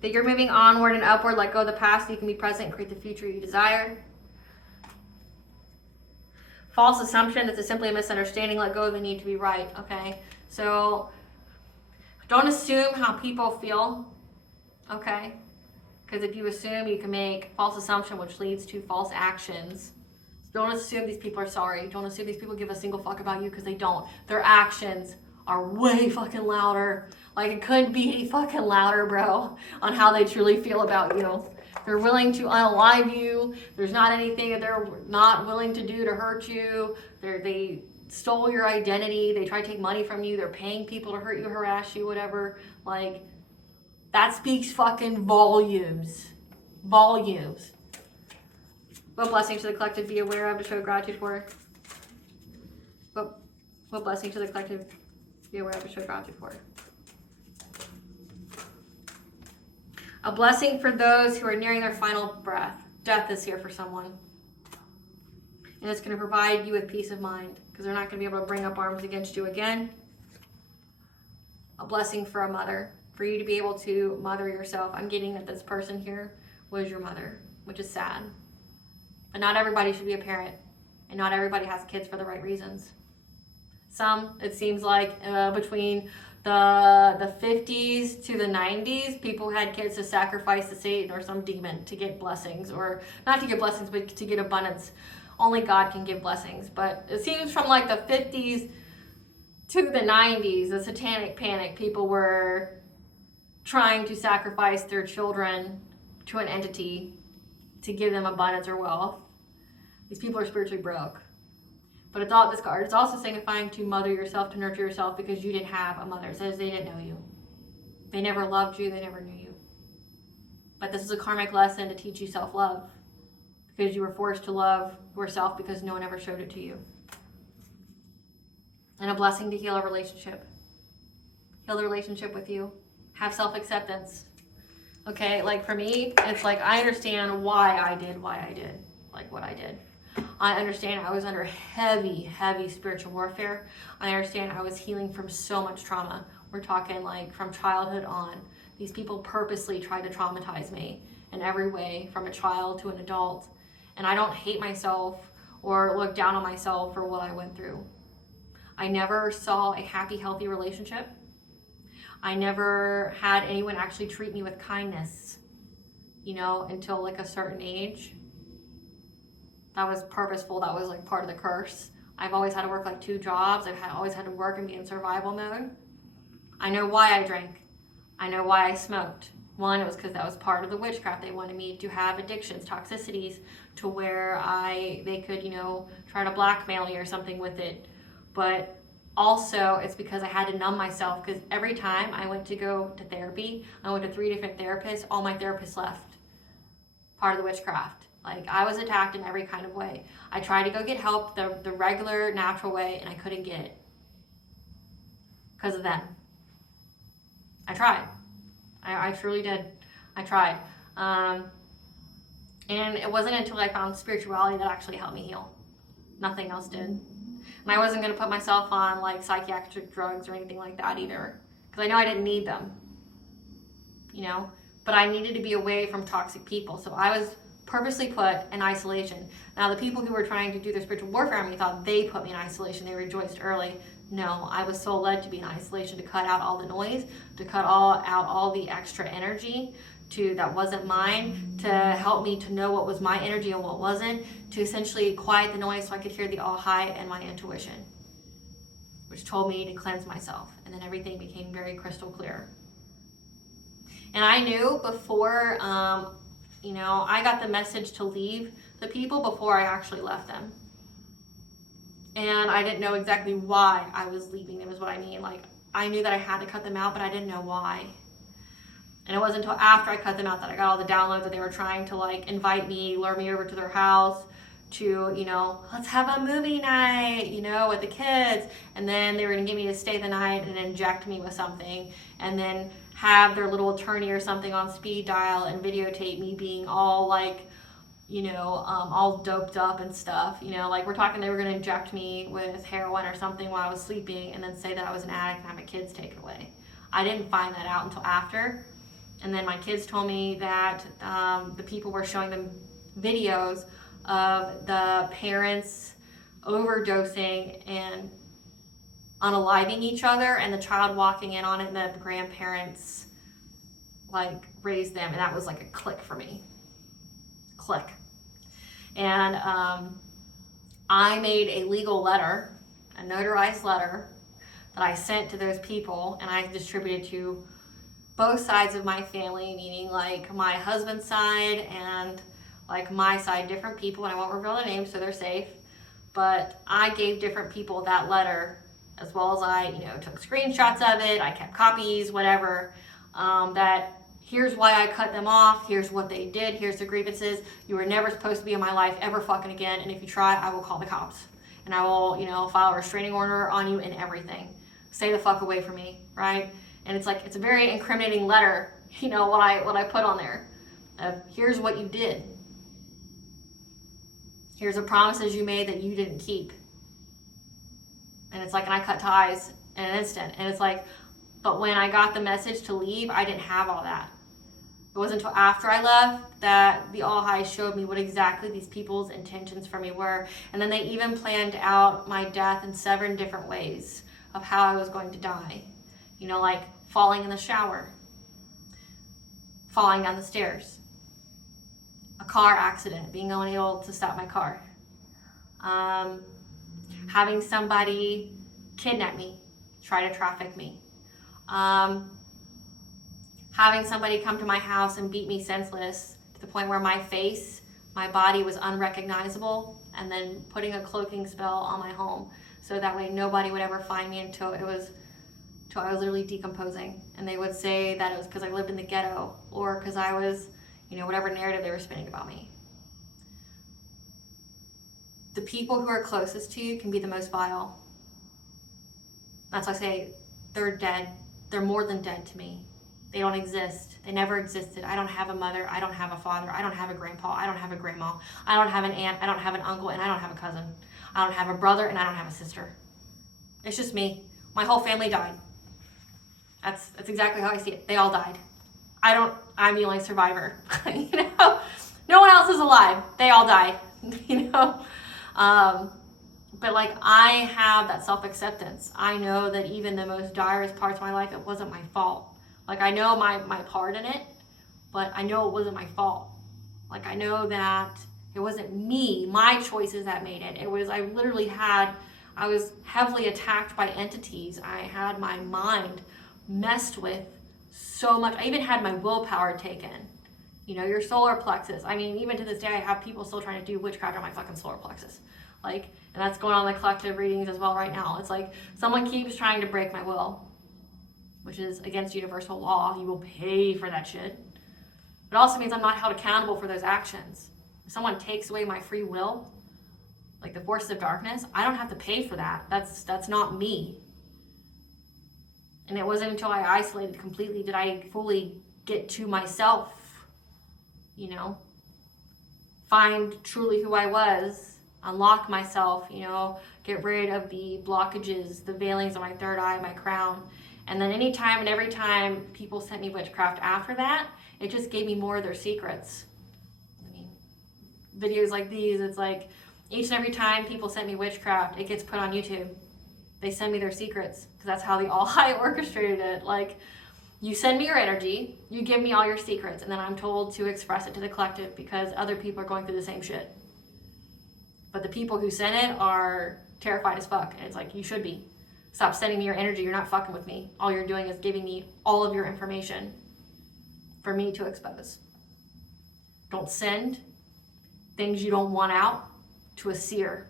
That you're moving onward and upward, let go of the past so you can be present and create the future you desire. False assumption, that's simply a misunderstanding, let go of the need to be right, okay? So don't assume how people feel, okay? Because if you assume, you can make false assumption, which leads to false actions. Don't assume these people are sorry. Don't assume these people give a single fuck about you, because they don't. Their actions are way fucking louder. It couldn't be any fucking louder, bro, on how they truly feel about you. They're willing to unalive you. There's not anything that they're not willing to do to hurt you. They stole your identity. They try to take money from you. They're paying people to hurt you, harass you, whatever. That speaks fucking volumes. Volumes. What blessing should the collective be aware of to show gratitude for? What blessing should the collective be aware of to show gratitude for? A blessing for those who are nearing their final breath. Death is here for someone. And it's going to provide you with peace of mind, because they're not going to be able to bring up arms against you again. A blessing for a mother. For you to be able to mother yourself. I'm getting that this person here was your mother, which is sad. But not everybody should be a parent. And not everybody has kids for the right reasons. Some, it seems like, between the 50s to the 90s, people had kids to sacrifice to Satan or some demon to get blessings. Or not to get blessings, but to get abundance. Only God can give blessings. But it seems from the 50s to the 90s, the satanic panic, people were trying to sacrifice their children to an entity to give them abundance or wealth. These people are spiritually broke. But it's also signifying to mother yourself, to nurture yourself, because you didn't have a mother. It says they didn't know you. They never loved you. They never knew you. But this is a karmic lesson to teach you self-love, because you were forced to love yourself because no one ever showed it to you. And a blessing to heal a relationship. Heal the relationship with you. Have self-acceptance. Okay, for me, it's I understand why I did what I did. I understand I was under heavy, heavy spiritual warfare. I understand I was healing from so much trauma. We're talking from childhood on. These people purposely tried to traumatize me in every way, from a child to an adult. And I don't hate myself or look down on myself for what I went through. I never saw a happy, healthy relationship. I never had anyone actually treat me with kindness, until a certain age. That was purposeful. That was part of the curse. I've always had to work 2 jobs. I've always had to work and be in survival mode. I know why I drank. I know why I smoked. One, it was because that was part of the witchcraft. They wanted me to have addictions, toxicities, to where they could, try to blackmail me or something with it. But also, it's because I had to numb myself, because every time I went to go to therapy, I went to 3 different therapists, all my therapists left. Part of the witchcraft. Like, I was attacked in every kind of way. I tried to go get help the regular, natural way, and I couldn't get it. Because of them. I tried. I truly did. I tried. And it wasn't until I found spirituality that actually helped me heal. Nothing else did. And I wasn't going to put myself on like psychiatric drugs or anything like that either. Because I know I didn't need them. But I needed to be away from toxic people. So I was purposely put in isolation. Now, the people who were trying to do their spiritual warfare on me thought they put me in isolation. They rejoiced early. No, I was so led to be in isolation, to cut out all the noise, to cut out all the extra energy that wasn't mine, to help me to know what was my energy and what wasn't, to essentially quiet the noise so I could hear the all high and my intuition, which told me to cleanse myself. And then everything became very crystal clear. And I knew before, I got the message to leave the people before I actually left them. And I didn't know exactly why I was leaving them, is what I mean. Like, I knew that I had to cut them out, but I didn't know why. And it wasn't until after I cut them out that I got all the downloads that they were trying to, like, invite me, lure me over to their house to, let's have a movie night, with the kids. And then they were going to get me to stay the night and inject me with something. And then have their little attorney or something on speed dial and videotape me being all, like, all doped up and stuff. Like, we're talking they were going to inject me with heroin or something while I was sleeping and then say that I was an addict and have my kids taken away. I didn't find that out until after. And then my kids told me that the people were showing them videos of the parents overdosing and unaliving each other, and the child walking in on it, and the grandparents, like, raised them. And that was like a click for me. Click. And I made a legal letter, a notarized letter, that I sent to those people, and I distributed to both sides of my family, meaning like my husband's side and like my side, different people, and I won't reveal their names so they're safe. But I gave different people that letter, as well as I, took screenshots of it, I kept copies, whatever, that here's why I cut them off, here's what they did, here's the grievances, you were never supposed to be in my life ever fucking again, and if you try, I will call the cops. And I will, file a restraining order on you and everything. Stay the fuck away from me, right? And it's like, it's a very incriminating letter, what I put on there. Here's what you did. Here's the promises you made that you didn't keep. And it's like, and I cut ties in an instant. And it's like, but when I got the message to leave, I didn't have all that. It wasn't until after I left that the All High showed me what exactly these people's intentions for me were. And then they even planned out my death in 7 different ways of how I was going to die. Like falling in the shower, falling down the stairs, a car accident, being unable to stop my car, having somebody kidnap me, try to traffic me, having somebody come to my house and beat me senseless to the point where my body was unrecognizable, and then putting a cloaking spell on my home so that way nobody would ever find me until I was literally decomposing. And they would say that it was because I lived in the ghetto, or because I was, whatever narrative they were spinning about me. The people who are closest to you can be the most vile. That's why I say they're dead. They're more than dead to me. They don't exist. They never existed. I don't have a mother. I don't have a father. I don't have a grandpa. I don't have a grandma. I don't have an aunt. I don't have an uncle, and I don't have a cousin. I don't have a brother, and I don't have a sister. It's just me. My whole family died. That's exactly how I see it. They all died. I'm the only survivor. No one else is alive. They all died. But like, I have that self-acceptance. I know that even the most direst parts of my life, it wasn't my fault. Like, I know my part in it, but I know it wasn't my fault. Like, I know that it wasn't me, my choices that made it. I was heavily attacked by entities. I had my mind messed with so much. I even had my willpower taken. You know, your solar plexus. I mean, even to this day, I have people still trying to do witchcraft on my fucking solar plexus. Like, and that's going on in the collective readings as well right now. It's like someone keeps trying to break my will, which is against universal law. You will pay for that shit. It also means I'm not held accountable for those actions. If someone takes away my free will, like the forces of darkness, I don't have to pay for that. That's not me. And it wasn't until I isolated completely did I fully get to myself, you know, find truly who I was, unlock myself, you know, get rid of the blockages, the veilings on my third eye, my crown. And then anytime and every time people sent me witchcraft after that, it just gave me more of their secrets. I mean, videos like these, it's like each and every time people sent me witchcraft, it gets put on YouTube. They send me their secrets because that's how the All High orchestrated it. Like, you send me your energy, you give me all your secrets, and then I'm told to express it to the collective because other people are going through the same shit. But the people who sent it are terrified as fuck. And it's like, you should be. Stop sending me your energy. You're not fucking with me. All you're doing is giving me all of your information for me to expose. Don't send things you don't want out to a seer.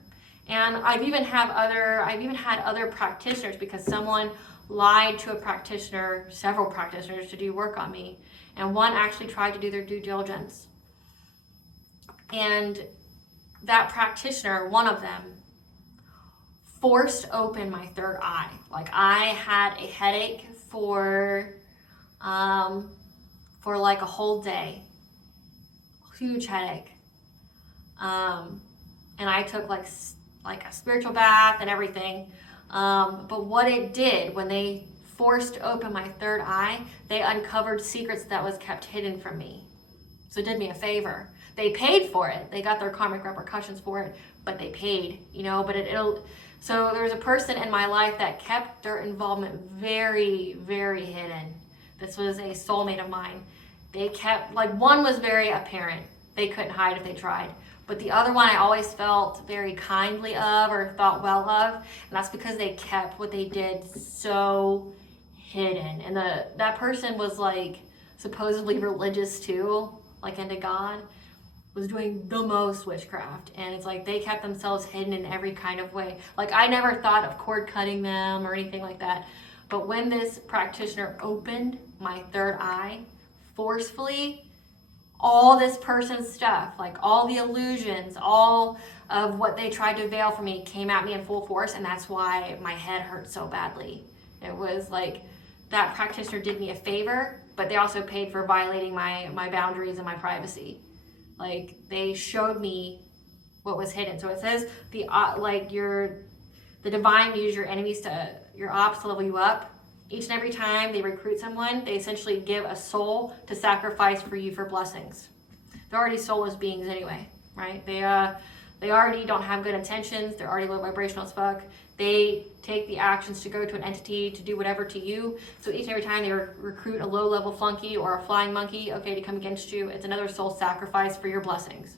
And I've even had other practitioners, because someone lied to a practitioner, several practitioners, to do work on me. And one actually tried to do their due diligence. And that practitioner, one of them, forced open my third eye. Like, I had a headache for like a whole day. Huge headache. And I took like a spiritual bath and everything. But what it did, when they forced open my third eye, they uncovered secrets that was kept hidden from me. So it did me a favor. They paid for it. They got their karmic repercussions for it, but they paid, you know, but so there was a person in my life that kept their involvement very, very hidden. This was a soulmate of mine. They kept, like, one was very apparent. They couldn't hide if they tried. But the other one I always felt very kindly of, or thought well of, and that's because they kept what they did so hidden. And that person was, like, supposedly religious too, like into God, was doing the most witchcraft. And it's like they kept themselves hidden in every kind of way. Like, I never thought of cord cutting them or anything like that. But when this practitioner opened my third eye forcefully, all this person's stuff, like all the illusions, all of what they tried to veil from me, came at me in full force. And that's why my head hurt so badly. It was like that practitioner did me a favor, but they also paid for violating my boundaries and my privacy. Like, they showed me what was hidden. So it says the divine use your enemies your ops to level you up. Each and every time they recruit someone, they essentially give a soul to sacrifice for you for blessings. They're already soulless beings anyway, right? They already don't have good intentions. They're already low vibrational as fuck. They take the actions to go to an entity to do whatever to you. So each and every time they recruit a low-level flunky or a flying monkey, okay, to come against you, it's another soul sacrifice for your blessings.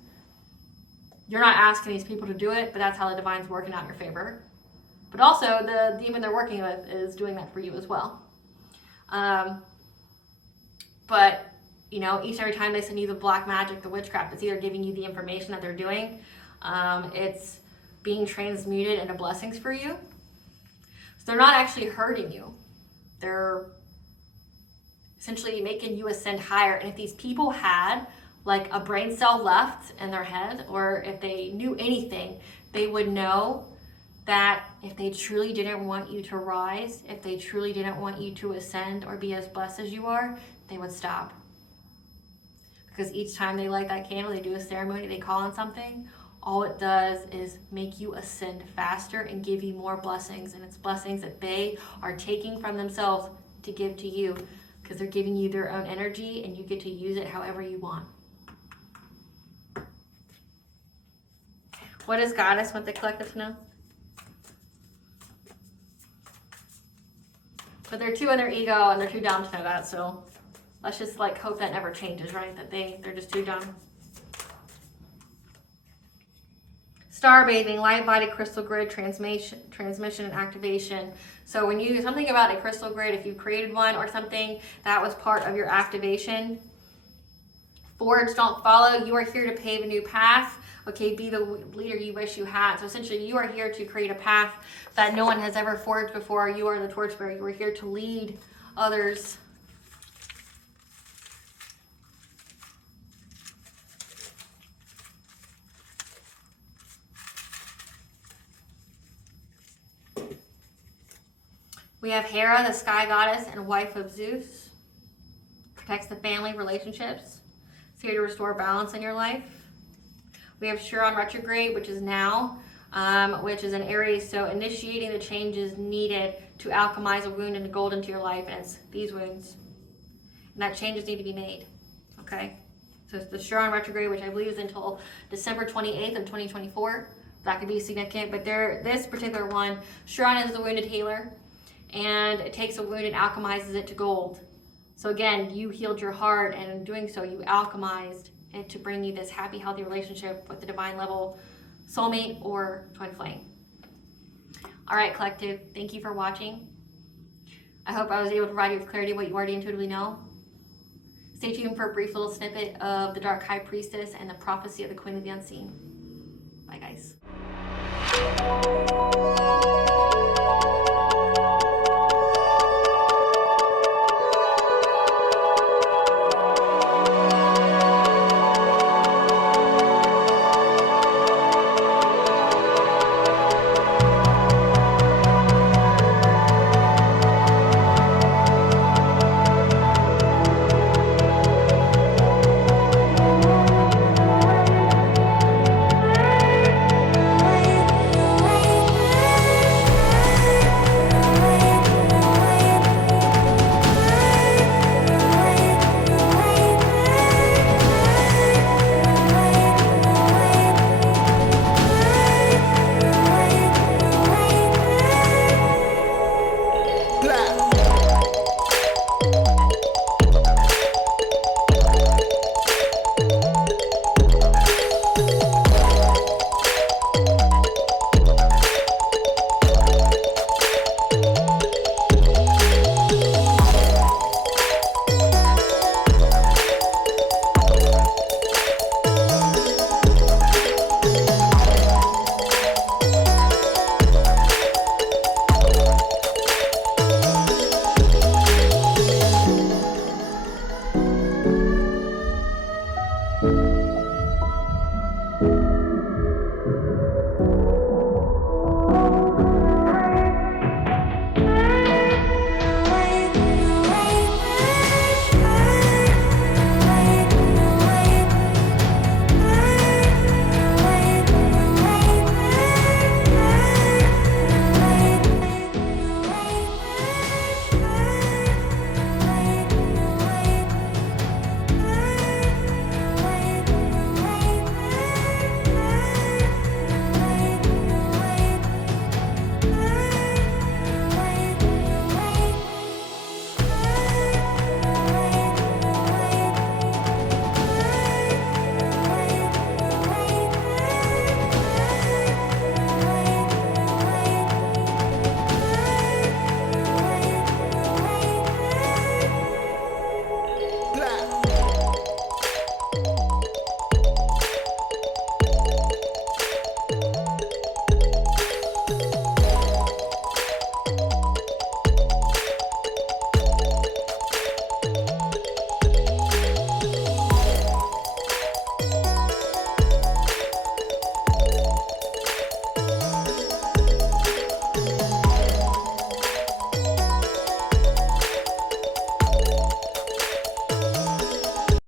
You're not asking these people to do it, but that's how the divine's working out in your favor. But also, the demon they're working with is doing that for you as well. But, you know, each and every time they send you the black magic, the witchcraft, it's either giving you the information that they're doing, it's being transmuted into blessings for you. So they're not actually hurting you. They're essentially making you ascend higher. And if these people had like a brain cell left in their head, or if they knew anything, they would know that if they truly didn't want you to rise, if they truly didn't want you to ascend or be as blessed as you are, they would stop. Because each time they light that candle, they do a ceremony, they call on something, all it does is make you ascend faster and give you more blessings. And it's blessings that they are taking from themselves to give to you, because they're giving you their own energy and you get to use it however you want. What does Goddess want the collective to know? But they're too in their ego and they're too dumb to know that, so let's just like hope that never changes, right? That they're just too dumb. Star bathing, light-bodied crystal grid transmission and activation. So when you, something about a crystal grid, if you created one or something that was part of your activation, forge, don't follow. You are here to pave a new path. Okay, be the leader you wish you had. So essentially you are here to create a path that no one has ever forged before. You are the torchbearer. You are here to lead others. We have Hera, the sky goddess and wife of Zeus. Protects the family relationships. It's here to restore balance in your life. We have Chiron retrograde, which is now, which is in Aries. So initiating the changes needed to alchemize a wound into gold into your life. And it's these wounds. And that changes need to be made. Okay? So it's the Chiron retrograde, which I believe is until December 28th of 2024. That could be significant. But this particular one, Chiron is the wounded healer. And it takes a wound and alchemizes it to gold. So again, you healed your heart, and in doing so, you alchemized it to bring you this happy, healthy relationship with the divine level soulmate or twin flame. All right, collective, thank you for watching. I hope I was able to provide you with clarity what you already intuitively know. Stay tuned for a brief little snippet of the Dark High Priestess and the prophecy of the Queen of the Unseen. Bye, guys.